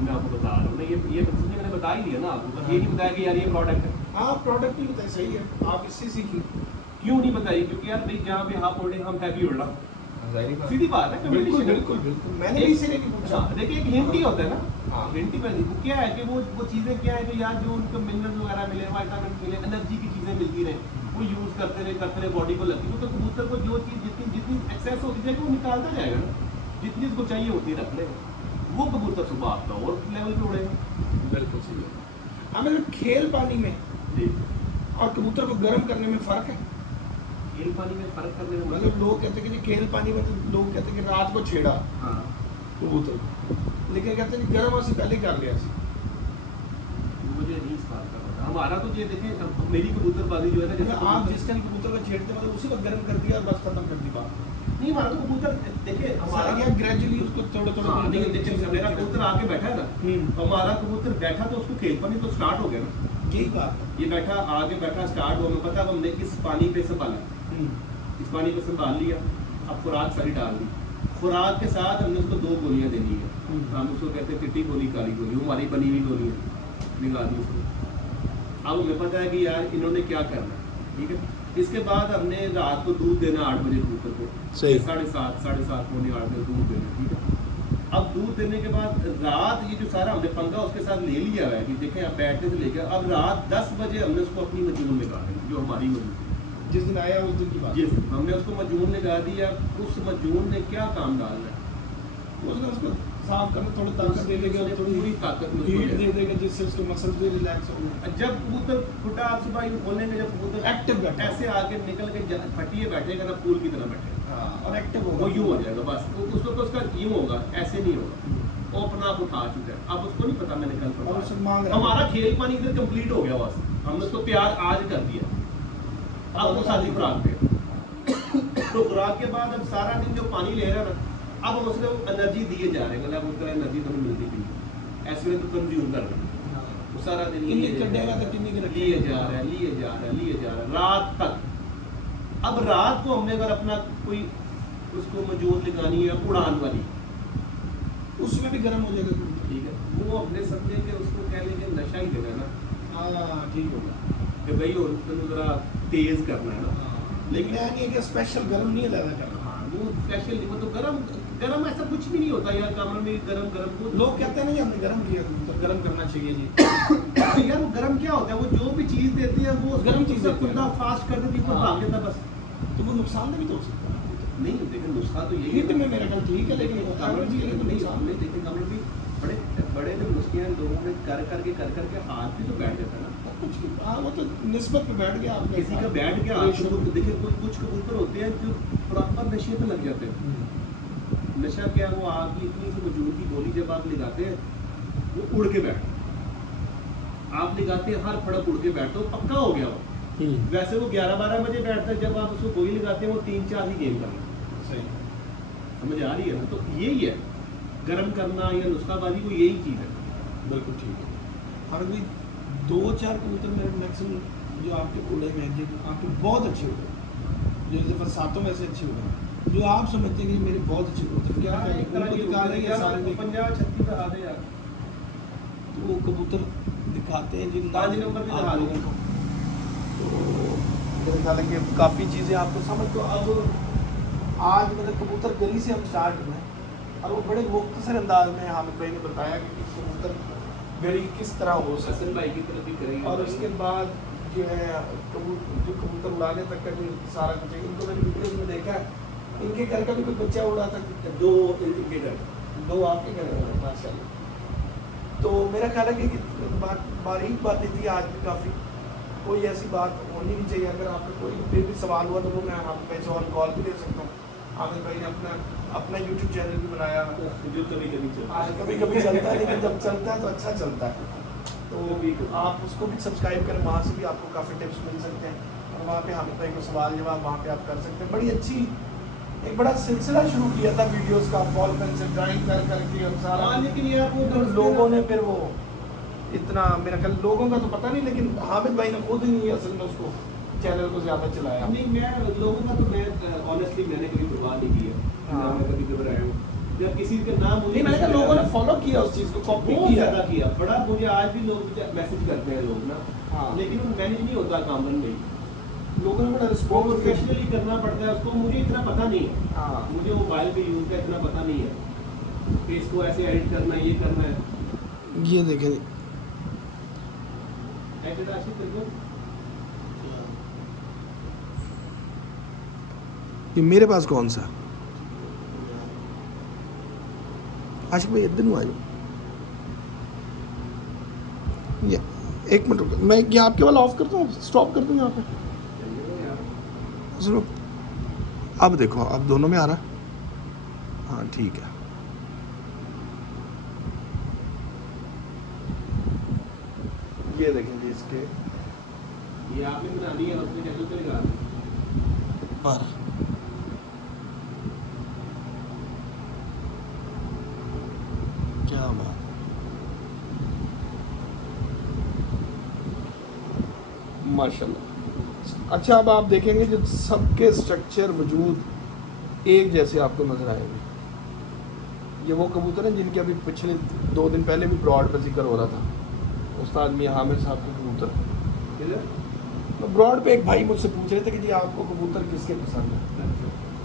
मैं आपको बता रहा हूँ ना। ये मैंने बता ही दिया ना आपको, बस ये नहीं बताया कि यार ये प्रोडक्ट है। हाँ, प्रोडक्ट नहीं बताया, सही है, आप इससे सीखिए। क्यों नहीं बताई? क्योंकि यार भाई जहाँ पे हाफ उड़े हम हैवी उड़ना, सीधी बात है। बिल्कुल competition है। बिल्कुल बिल्कुल, मैंने भी इसीलिए नहीं पूछा। अच्छा, देखिए एक हिंट ही होता है ना। हाँ। हिंट ही पहले क्या है कि वो चीज़ें क्या है कि यार जो उनको मिनरल वगैरह मिले, वाइटामिन मिले, एनर्जी की चीज़ें मिलती रहे, वो यूज़ करते रहे बॉडी को लगती है। तो कबूतर को जो चीज़ जितनी एक्सेस होती जाएगी वो निकालता जाएगा ना, जितनी उसको चाहिए होती है रख ले, वो कबूतर सुबह आपका और लेवल पे उड़ेगा। बिल्कुल सही है। अब अगर खेल पानी में जी, और कबूतर को गर्म करने में फ़र्क है? खेल पानी में फ़र्क करने में मतलब लोग कहते हैं कि खेल पानी में, तो लोग कहते हैं कि रात को छेड़ा हाँ, कबूतर को, लेकिन कहते हैं कि गर्म से पहले कर लिया। वो मुझे नहीं इस बात का पता। हमारा तो ये देखें, मेरी कबूतरबाजी जो है ना, जैसे आप जिस टाइम कबूतर को छेड़ते मतलब उसी वक्त गर्म कर दिया और बस खत्म कर दी बात। नहीं, हमारा तो कबूतर देखिए हमारा हमारा क्या ग्रेजुअली उसको थोड़ा थोड़ा हाँ, नहीं देखिए मेरा कबूतर आके बैठा है ना, तो हमारा कबूतर बैठा तो उसको खेल पानी तो स्टार्ट हो गया ना। यही बात ये बैठा आगे बैठा स्टार्ट हुआ, हमें पता है हमने किस पानी पे संभाला, है। इस पानी पे संभाल लिया, अब खुराक सारी डाल दी, खुराक के साथ हमने उसको 2 गोलियां देनी है, हम उसको कहते हैं चिट्टी गोली काली गोली, वो हमारी बनी हुई गोली है, निकाल दी उसको। अब हमें पता है कि यार इन्होंने क्या करना है, ठीक है। इसके बाद हमने रात को दूध देना 8 बजे कबूतर को, सही। 7:30 8:30 पौने 8 बजे दूध देना, ठीक है। अब दूध देने के बाद रात ये जो सारा हमने पंगा उसके साथ ले लिया है कि देखें आप बैठने से लेकर अब रात 10 बजे हमने उसको अपनी मजून लगा दी, जो हमारी मजून थी। जिस दिन आया उस दिन की बात। जिस हमने उसको मजून लगा दिया, उस मजून ने क्या काम डालना है, उसने उसको साफ करना, थोड़ी ताकत दे देगा, उसने थोड़ी पूरी ताकत में हीट उसको दे दे देगा जिससे उसके मसल भी रिलैक्स होंगे। जब कबूतर फुटा आप सुबह यूं खोलेंगे, जब कबूतर एक्टिव बैठा ऐसे आके निकल के फटिए बैठेगा ना, फूल की तरह बैठेगा, हाँ, और एक्टिव होगा। वो यूं हो जाएगा बस, उसको तो उसका यूं होगा, ऐसे नहीं होगा, वो अपना आप उठा चुका है, अब उसको नहीं पता मैंने कल और उससे मांग पढ़ा। रहा है। हमारा खेल पानी इधर कंप्लीट हो गया, बस हमने उसको तैयार आज कर दिया, अब वो साथी खुराक पे तो खुराक के बाद अब सारा दिन जो पानी ले रहा है ना, अब हम उसको एनर्जी दिए जा रहे हैं, मतलब उस तरह एनर्जी तो मिलती नहीं, ऐसे में तो कंज्यूम कर रहे हैं, वो सारा दिन किन्नी कटेगा तो किन्नी के लिए जा रहा है, लिए जा रहा है, लिए जा रहा है रात तक। अब रात को हमने अगर अपना कोई उसको मजूद लगानी है उड़ान वाली, उसमें भी गर्म हो जाएगा कबूतर। ठीक है, वो अपने समझे कि उसको कह लेंगे नशा ही देना ना, हाँ ठीक होगा। कि भाई और उसको जरा तेज करना है ना, लेकिन यह नहीं है कि स्पेशल गर्म नहीं ज़्यादा करना। हाँ वो स्पेशल वो तो गरम गरम ऐसा कुछ भी नहीं होता यार, कमरे में गरम गरम वो लोग कहते हैं नहीं हमने गर्म किया कबूतर, गर्म करना चाहिए जी। यार वो गरम क्या होता है, वो जो भी चीज देती है वो गरम चीज़ से देती है कुंदा ना। फास्ट कर देती है, ऊपर हाँ। भाग जाता बस। तो वो नुकसान भी तो हो सकता है। नहीं लेकिन नुस्खा तो यही हिट में मेरा ख्याल ठीक है, लेकिन होता है कमर भी लेकिन नहीं नुकसान हमने देखे, कमर भी बड़े बड़े जो नुस्खे हैं लोगों ने कर करके हाथ भी तो बैठ जाता है ना, कुछ हाँ वो तो निस्बत पे बैठ गया आपका। किसी का बैठ गया हाथ तो देखिए कुछ कबूतर होते हैं जो प्रॉपर नशे पे लग जाते हैं। नशा क्या, वो आग की इतनी सी मजूद की गोली जब आप लगाते हैं वो उड़ के बैठ, आप लगाते हैं हर फड़क उड़ के बैठते हो, पक्का हो गया वो। वैसे वो 11-12 बजे बैठता है, जब आप उसको गोली लगाते हैं वो 3-4 ही गेम कर लेते सही। हैं। समझ आ रही है ना, तो यही है गर्म करना या नुस्खाबाजी को, यही चीज़ है। बिल्कुल ठीक है। और अभी 2-4 कबूतर मेरे मैक्सिमम जो आपके उड़े में हैं, जो आपके बहुत अच्छे उड़े, जो इस दफ़ा 7 में से अच्छे उड़े, जो आप समझते हैं कि मेरे बहुत अच्छे कबूतर क्या है, उनको दिखा रहे हैं सारे देख। 50-36 पे आ गए यार, तो वो कबूतर दिखाते हैं जिन 5 नंबर भी दिखा रहे हैं। तो मेरे ख्याल है कि काफ़ी चीज़ें आपको समझ, तो अब आज मतलब कबूतर गली से हम स्टार्ट हुए और वो बड़े मुख्तसर अंदाज में हामिद भाई ने बताया कि कबूतर गली किस तरह हो सकती हसन भाई की तरफ भी करेंगे, और उसके बाद जो है कबूतर उड़ाने तक का जो सारा कुछ है, इनको मैंने वीडियोज में देखा है, इनके घर का भी कोई बच्चा उड़ा था, 2 इनके घर, 2 आपके घर में माशाल्लाह। तो मेरा ख्याल है कि बारीक बातें थी आज भी काफ़ी, कोई ऐसी बात होनी नहीं चाहिए। अगर आपका कोई फिर भी सवाल हुआ तो वो मैं आप पे और कॉल भी दे सकता हूँ। आमिर भाई ने अपना YouTube चैनल भी बनाया, जो कभी चलता है, कभी कभी चलता है, लेकिन जब चलता है तो अच्छा चलता है, तो आप उसको भी सब्सक्राइब करें, वहाँ से भी आपको काफ़ी टिप्स मिल सकते हैं और वहाँ पे हामिद भाई को सवाल जवाब वहाँ पे आप कर सकते हैं। बड़ी अच्छी एक बड़ा सिलसिला शुरू किया था वीडियोस का, बॉल पेन से ड्राइंग कर करके और सारा, लेकिन यार वो तो लोगों ने फिर वो इतना, मेरा ख्याल लोगों का तो पता नहीं, लेकिन हामिद भाई ने खुद ही नहीं असल में उसको चैनल को ज़्यादा चलाया। नहीं मैं लोगों का तो मैं ऑनेस्टली मैंने कभी परवाह नहीं की है, हाँ। मैं कभी घबराया हूँ जब किसी का नाम मुझे, नहीं मैंने कहा लोगों ने फॉलो किया उस चीज़ को, कॉपी बहुत किया। ज़्यादा किया, बड़ा मुझे आज भी लोग मैसेज करते हैं लोग ना, हाँ। लेकिन वो मैनेज नहीं होता कामरान भाई, लोगों ने बड़ा वो रिस्पॉन्स प्रोफेशनली करना पड़ता है उसको, मुझे इतना पता नहीं है, हाँ मुझे मोबाइल पे यूज़ का इतना पता नहीं है कि इसको ऐसे एडिट करना है, ये करना है। ये देखें एडिट आशिक तेरे को ये मेरे पास कौन सा आशिक भाई इधर आ जाओ, ये 1 मिनट रुको, मैं ये आपके वाला ऑफ करता हूँ, स्टॉप कर दूँ यहाँ पे। सुनो अब देखो, अब दोनों में आ रहा है, हाँ ठीक है। ये देखें जी इसके ये आपने बनानी है उसमें चैनल पे लगा दें। पर क्या बात, माशाल्लाह। अच्छा, अब आप देखेंगे जो सबके स्ट्रक्चर वजूद एक जैसे आपको नजर आएंगे। ये वो कबूतर हैं जिनके अभी पिछले 2 दिन पहले भी ब्रॉड पर जिक्र हो रहा था, उस्ताद मियां हामिद साहब के कबूतर। तो ब्रॉड पे एक भाई मुझसे पूछ रहे थे कि जी आपको कबूतर किसके पसंद है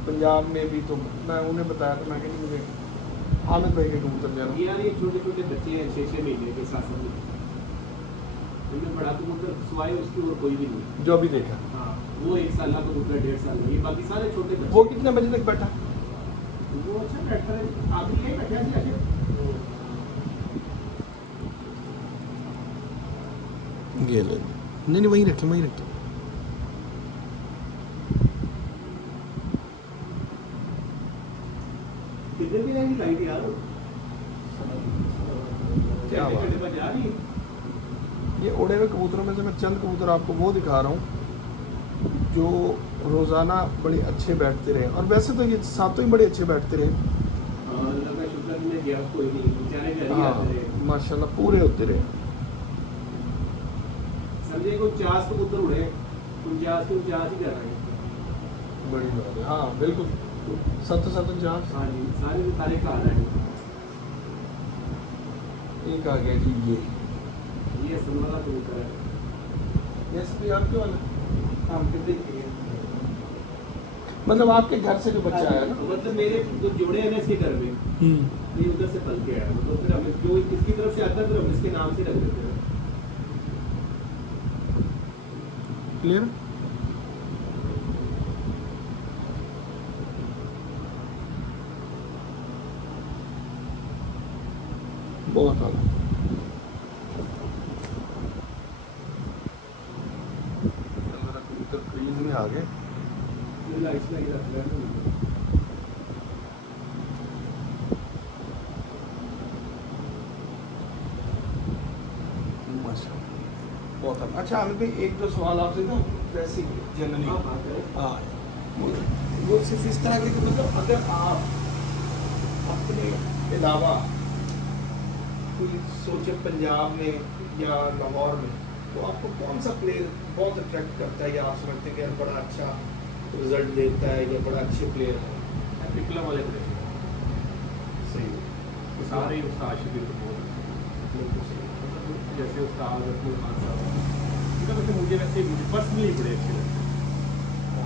पंजाब में भी, तो मैं उन्हें बताया तो मैं कहा मुझे हामिद भाई के कबूतर जो है यार ये छोटे छोटे बच्चे हैं 6-6 महीने के साथ में, उनमें बड़ा कबूतर सिवाय उसकी और कोई भी नहीं। जो अभी देखा हाँ, वो 1 साल का कबूतर 1.5 साल का, ये बाकी सारे छोटे बच्चे। वो कितने बजे तक बैठा? वो अच्छा बैठता है, आप भी यही बैठे हैं आखिर। ये ले, नहीं नहीं वहीं रखे, वहीं रखे। कितने भी रहेगी लाइट यार? क्या बात घंटे बाद जा रही है। ये उड़े हुए कबूतरों में से मैं चंद कबूतर आपको वो दिखा रहा हूँ जो रोज़ाना बड़े अच्छे बैठते रहे, और वैसे तो ये सातों ही बड़े अच्छे बैठते रहे। अल्लाह का शुक्र में गया कोई नहीं, बेचारे घर ही हाँ आते रहे। माशाल्लाह पूरे होते रहे। समझे को 50 कबूतर उड़े, 49 के 49 ही कर रहे हैं। बड़ी बात है, हाँ बिल्कुल। 749 हाँ जी, सारे के सारे घर आए। एक आ गया जी ये असल वाला कबूतर है। ये भी आपके वाला, हम कितने चाहिए? मतलब आपके घर से जो बच्चा आया ना? मतलब मेरे जो जोड़े हैं ना इसके घर में, ये उधर से पल के आया, तो फिर हम जो इसकी तरफ से आता है फिर हम इसके नाम से रख देते हैं। क्लियर? बहुत आला। कबूतर क्रीज में आ गए। ये लाइट्स लगी रहती है। बहुत आला। अच्छा आमिर भाई, एक दो सवाल आपसे ना वैसे जनरली, हाँ, बात करें। हाँ वो सिर्फ इस तरह के कि मतलब अगर आप अपने अलावा कोई सोचे पंजाब में या लाहौर में, तो आपको कौन सा प्लेयर बहुत अट्रैक्ट करता है या आप समझते हैं कि यार बड़ा अच्छा रिजल्ट देता है या बड़ा अच्छे प्लेयर है? पिपला वाले बड़े सही तो सारे ही उस्ताद शिबिर तो बहुत बिल्कुल सही। मतलब जैसे उस्ताद अब्दुल खान साहब, उनका वैसे मुझे पर्सनली बड़े अच्छे लगते हैं।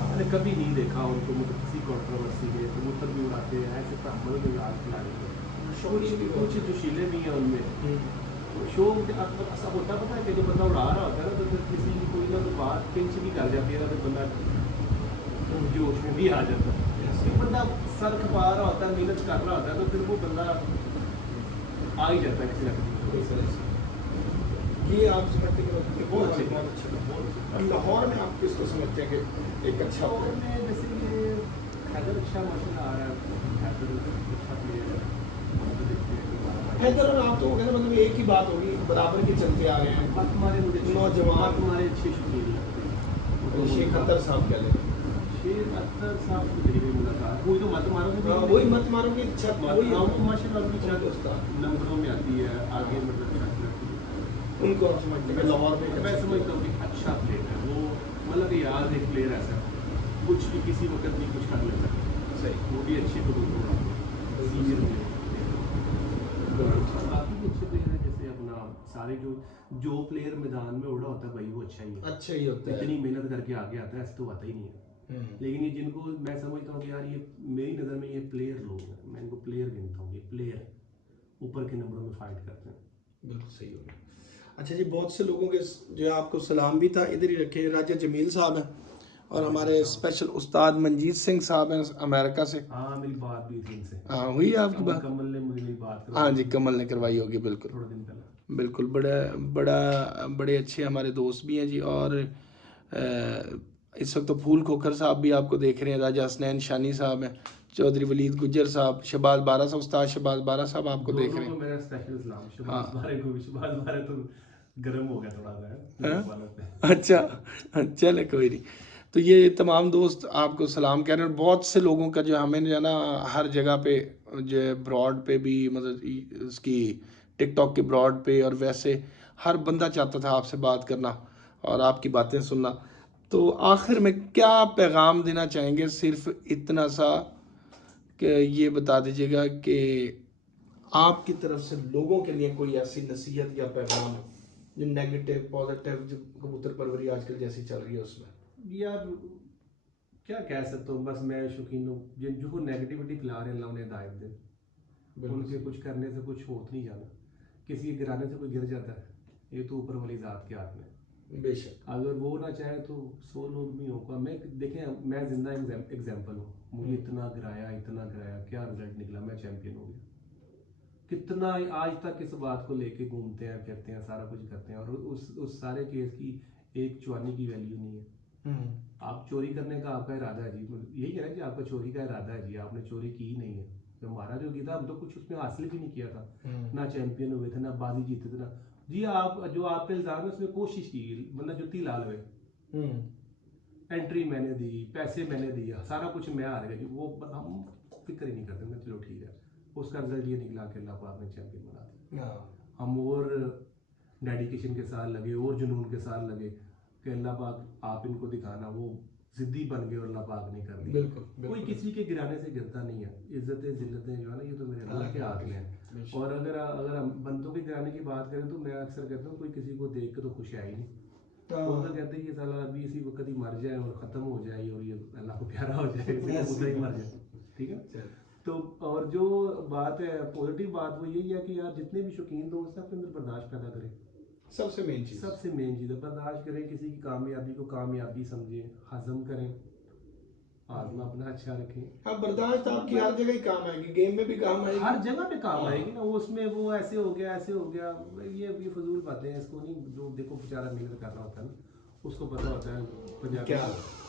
मैंने कभी नहीं देखा उनको मतलब किसी कंट्रोवर्सी में कबूतर भी उड़ाते हैं, ऐसे ब्राह्मण में आग खिलाड़ी कुछ जोशीले भी हैं उनमें। शो ऐसा होता पता है कि जो बंदा उड़ा रहा होता है ना, तो फिर किसी की कोई ना कोई बात पिंच भी कर जाती है ना, तो बंदा जोश में भी आ जाता है। तो बंदा सर खपा रहा होता है, मेहनत कर रहा होता है, तो फिर वो बंदा आ ही जाता है किसी ना किसी। ये आप समझते हैं कि बहुत अच्छे, बहुत अच्छा। और लाहौर में आप किसको समझते हैं कि एक अच्छा और player? में जैसे ये हैदर अच्छा माशाल्लाह आ रहा है, हैदर अच्छा प्लेयर है। हैदर और आप तो हो गए ना, मतलब एक ही बात होगी, बराबर के चलते आ रहे हैं। बात तुम्हारे मुझे नौजवान बात तुम्हारे अच्छे शौकीन लगते। शेख अख्तर साहब क्या लेते हैं? शेख अख्तर साहब से मेरी भी मुलाकात हुई, तो मत मारो हाँ, वही मत मारो की छत वही है। माशाल्लाह उनकी छत उस्ताद नंबरों में आती है, आगे मतलब छत लगती है। उनको आप समझते हैं कि लाहौर में एक मैं अच्छा समझता हूँ कि अच्छा प्लेयर है वो, मतलब यार एक प्लेयर ऐसा कुछ भी किसी वक्त नहीं कुछ कर लेता, सही। वो भी अच्छे कबूतर उड़ाते हैं, सीनियर प्लेयर। बाकी भी अच्छे प्लेयर हैं, जैसे अपना सारे जो प्लेयर मैदान में उड़ा होता है भाई वो अच्छा ही है, अच्छा ही होता है। इतनी मेहनत करके आगे आता है, ऐसे तो आता ही नहीं है। लेकिन ये जिनको मैं समझता हूँ कि यार ये मेरी नज़र में ये प्लेयर लोग हैं, मैं इनको प्लेयर गिनता हूँ, ये प्लेयर ऊपर के नंबरों में फाइट करते हैं। बिल्कुल सही हो गया। अच्छा जी, बहुत से लोगों के जो आपको सलाम भी था, इधर ही रखे हैं। राजा जमील साहब हैं और हमारे स्पेशल उस्ताद मंजीत सिंह साहब हैं अमेरिका से। हाँ, मेरी बात भी थी इनसे। हाँ हुई है आपकी बात? कमल ने मुझे मेरी बात करवाई। हाँ जी, कमल ने करवाई होगी, बिल्कुल थोड़े दिन पहले। बिल्कुल। बड़े अच्छे हमारे दोस्त भी हैं जी। और इस वक्त तो फूल खोखर साहब भी आपको देख रहे हैं, राजा हसनैन शानी साहब हैं, चौधरी वलीद गुज्जर साहब, शहबाज बारा साहब, उस्ताद शहबाज बारा साहब आपको देख रहे हैं। मेरा स्पेशल सलाम, हाँ। शहबाज बारे को भी, शहबाज बारे तो गर्म हो गया थोड़ा सा हाँ? वालों पे। अच्छा, चले कोई नहीं। तो ये तमाम दोस्त आपको सलाम कह रहे हैं, और बहुत से लोगों का जो हमें जो है ना हर जगह पे जो है ब्रॉड पे भी मतलब इसकी टिकटॉक के ब्रॉड पे, और वैसे हर बंदा चाहता था आपसे बात करना और आपकी बातें सुनना। तो आखिर में क्या पैगाम देना चाहेंगे, सिर्फ इतना सा कि ये बता दीजिएगा कि आपकी तरफ से लोगों के लिए कोई ऐसी नसीहत या पैगाम जो नेगेटिव पॉजिटिव, जो कबूतर परवरी आजकल जैसी चल रही है उसमें। यार क्या कह सकता हूँ, बस मैं शौकीन हूँ जो नेगेटिविटी फैला रहे हैं, अल्लाह उन्हें हिदायत दे। बिल्कुल उनके सही। कुछ करने से कुछ होत नहीं जाना, किसी के गिराने से कोई गिर जाता है, ये तो ऊपर वाली ज़ात के हाथ में। बेशक। अगर वो ना चाहे तो 100 लोग भी होगा। मैं देखें, मैं जिंदा एग्जाम्पल हूँ। मुझे इतना गिराया, क्या रिजल्ट निकला, मैं चैंपियन हो गया। कितना आज तक इस बात को लेके घूमते हैं, फिरते हैं, सारा कुछ करते हैं, और उस सारे केस की एक चुआनी की वैल्यू नहीं है। आप चोरी करने का आपका इरादा है जी, यही है ना कि आपका चोरी का इरादा है जी, आपने चोरी की ही नहीं है। जो हमारा जो की था, हम तो कुछ उसमें हासिल भी नहीं किया था, ना चैंपियन हुए थे, ना बाजी जीते थे, ना जी। आप जो आप पे इल्जाम है उसमें कोशिश की, मतलब जुत्ती लाल हुए, एंट्री मैंने दी, पैसे मैंने दिया, सारा कुछ मैं हार गया जी। वो हम फिक्र ही नहीं करते। मैं चलो ठीक है, उसका रिजल्ट ये निकला कि अल्लाह पाक ने चैंपियन बना दिया। हम और डेडिकेशन के साथ लगे और जुनून के साथ लगे कि अल्लाह पाक आप इनको दिखाना, वो जिद्दी बन गए और अल्लाह पाक ने कर दी। बिल्कुल कोई किसी के गिराने से गिरता नहीं है। इज्जतें जिल्लतें जो है ना, ये तो मेरे अल्लाह के हाथ में है। और अगर हम बंदों के गिराने की बात करें तो मैं अक्सर कहता हूँ, कोई किसी को देख के तो खुश है ही नहीं। वो तो कहते हैं ये साला अभी इसी वक्त ही मर जाए और ख़त्म हो जाए और ये अल्लाह को प्यारा हो जाए, इसी कबूतर ही मर जाए, ठीक है। तो और जो बात है पॉजिटिव बात, वो यही है कि यार जितने भी शौकीन दोस्त हैं अपने अंदर बर्दाश्त पैदा करें। सबसे मेन चीज, सबसे मेन चीज़ है बर्दाश्त करें। किसी की कामयाबी को कामयाबी समझें, हजम करें, आत्मा अपना अच्छा रखें। हाँ, बर्दाश्त आपकी हर जगह ही काम आएगी, गेम में भी काम आएगी, हर जगह पे काम आएगी ना। वो उसमें वो ऐसे हो गया, ऐसे हो गया, ये फजूल बातें हैं। इसको नहीं, जो देखो बेचारा मेहनत कर रहा होता है ना, उसको पता होता है पंजाबी क्या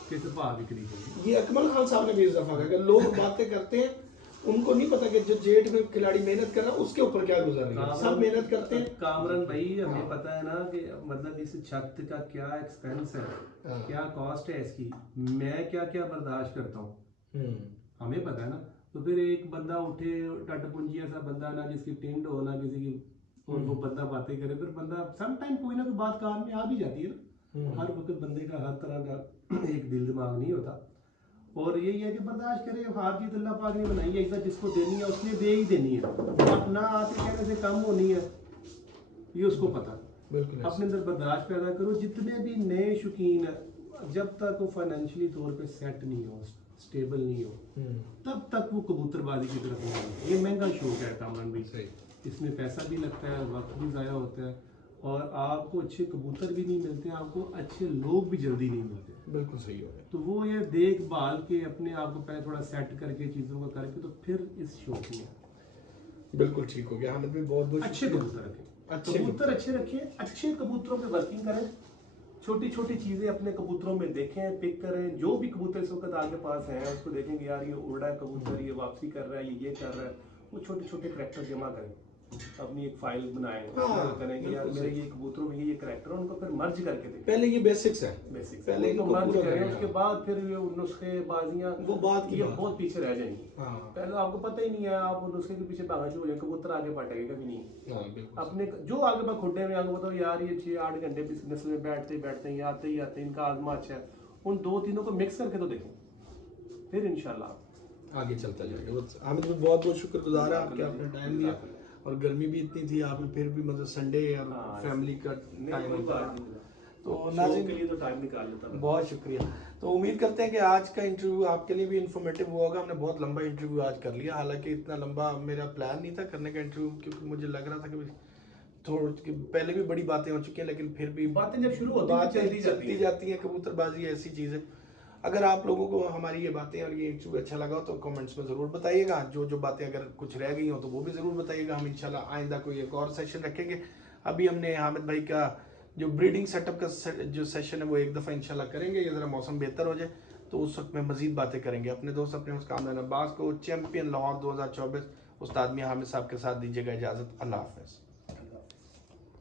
किस भाव बिक्री होगी। ये अकमल खान साहब ने भी इस दफा कहा कि लोग बातें करते हैं, उनको नहीं पता कि जो जेट में खिलाड़ी मेहनत कर रहा है उसके ऊपर क्या गुजर रही है। सब मेहनत करते हैं। कामरान भाई, हमें पता है ना कि मतलब इस छत का क्या एक्सपेंस है, क्या कॉस्ट है इसकी, मैं क्या क्या बर्दाश्त करता हूँ, हमें पता है ना। तो फिर एक बंदा उठे टटपुंजिया सा बंदा, ना जिसकी टिंड हो ना किसी की, और वो बंदा बातें करे, फिर बंदा सम टाइम कोई ना कोई बात कान में आ भी जाती है ना। हर वक्त बंदे का हर तरह का एक दिल दिमाग नहीं होता। और यही है कि बर्दाश्त करे। हार जीत अल्लाह पाक ने बनाई है, इज्जत जिसको देनी है उसने दे ही देनी है, अपना आते कहने से कम होनी है, ये उसको पता। अपने अंदर बर्दाश्त पैदा करो। जितने भी नए शौकीन है, जब तक वो फाइनेंशियली तौर पे सेट नहीं हो, स्टेबल नहीं हो, तब तक वो कबूतरबाजी की तरफ नहीं आएंगे। ये महंगा शौक है कामरान भाई, इसमें पैसा भी लगता है, वक्त भी ज़ाया होता है, और आपको अच्छे कबूतर भी नहीं मिलते, आपको अच्छे लोग भी जल्दी नहीं मिलते। बिल्कुल सही हो गया। तो वो ये देखभाल के अपने आप को पहले थोड़ा सेट करके चीज़ों को करके तो फिर इस शौक में बिल्कुल ठीक हो गया। हामिद भी बहुत बहुत अच्छे कबूतर रखें, कबूतर अच्छे रखें, अच्छे कबूतरों पे वर्किंग करें, छोटी छोटी चीज़ें अपने कबूतरों में देखें, पिक करें। जो भी कबूतर इस वक्त आपके पास है उसको देखेंगे, यार ये उड़ रहा है कबूतर, ये वापसी कर रहा है, ये कर रहा है। वो छोटे छोटे करैक्टर जमा करें, अपनी एक फाइल बनाएं, करें कि यार मेरे ये कबूतरों में ये करैक्टर है, उनको फिर मर्ज करके देखें। पहले ये बेसिक्स है, बेसिक्स पहले इनको मर्ज करें, उसके बाद फिर ये नुस्खे बाजियां वो बात की ये बात बहुत पीछे रह जाएंगी। पहले आपको पता ही नहीं है, आप नुस्खे के पीछे भागना शुरू हो जाए, कबूतर आगे पटेगा कभी नहीं। अपने जो आगे बात खुड्डे में आगे बताओ, यार ये 6-8 घंटे नस्ल में बैठते ही आते ही इनका आजमा अच्छा है, उन 2-3 को मिक्स करके तो देखें, फिर इंशाल्लाह आगे चलता जाएगा। हामिद भी बहुत बहुत शुक्रगुजार है आपके, आपने टाइम दिया, और गर्मी भी इतनी थी, आपने फिर भी मतलब संडे और फैमिली का टाइम होता है तो नाज़रीन के लिए तो टाइम निकाल लेता हूं। बहुत शुक्रिया। तो उम्मीद करते हैं कि आज का इंटरव्यू आपके लिए भी इन्फॉर्मेटिव हुआ होगा। हमने बहुत लंबा इंटरव्यू आज कर लिया, हालांकि इतना लंबा मेरा प्लान नहीं था करने का इंटरव्यू, क्योंकि मुझे लग रहा था कि थोड़ी पहले भी बड़ी बातें हो चुकी हैं, लेकिन फिर भी बातें जब शुरू होती हैं चलती जाती हैं। कबूतरबाजी ऐसी चीज़ है। अगर आप लोगों को हमारी ये बातें और ये इंटरव्यू अच्छा लगा हो तो कमेंट्स में ज़रूर बताइएगा। जो बातें अगर कुछ रह गई हो तो वो भी ज़रूर बताइएगा। हम इंशाल्लाह आइंदा कोई एक और सेशन रखेंगे। अभी हमने हामिद भाई का जो ब्रीडिंग सेटअप का जो सेशन है वो एक दफ़ा इंशाल्लाह करेंगे, ये ज़रा मौसम बेहतर हो जाए तो उस वक्त में मज़ीद बातें करेंगे। अपने दोस्त अपने उस कामरान अब्बास को चैम्पियन लाहौर 2024 उस्ताद मियां हामिद साहब के साथ दीजिएगा इजाज़त। अल्लाह हाफ़िज़।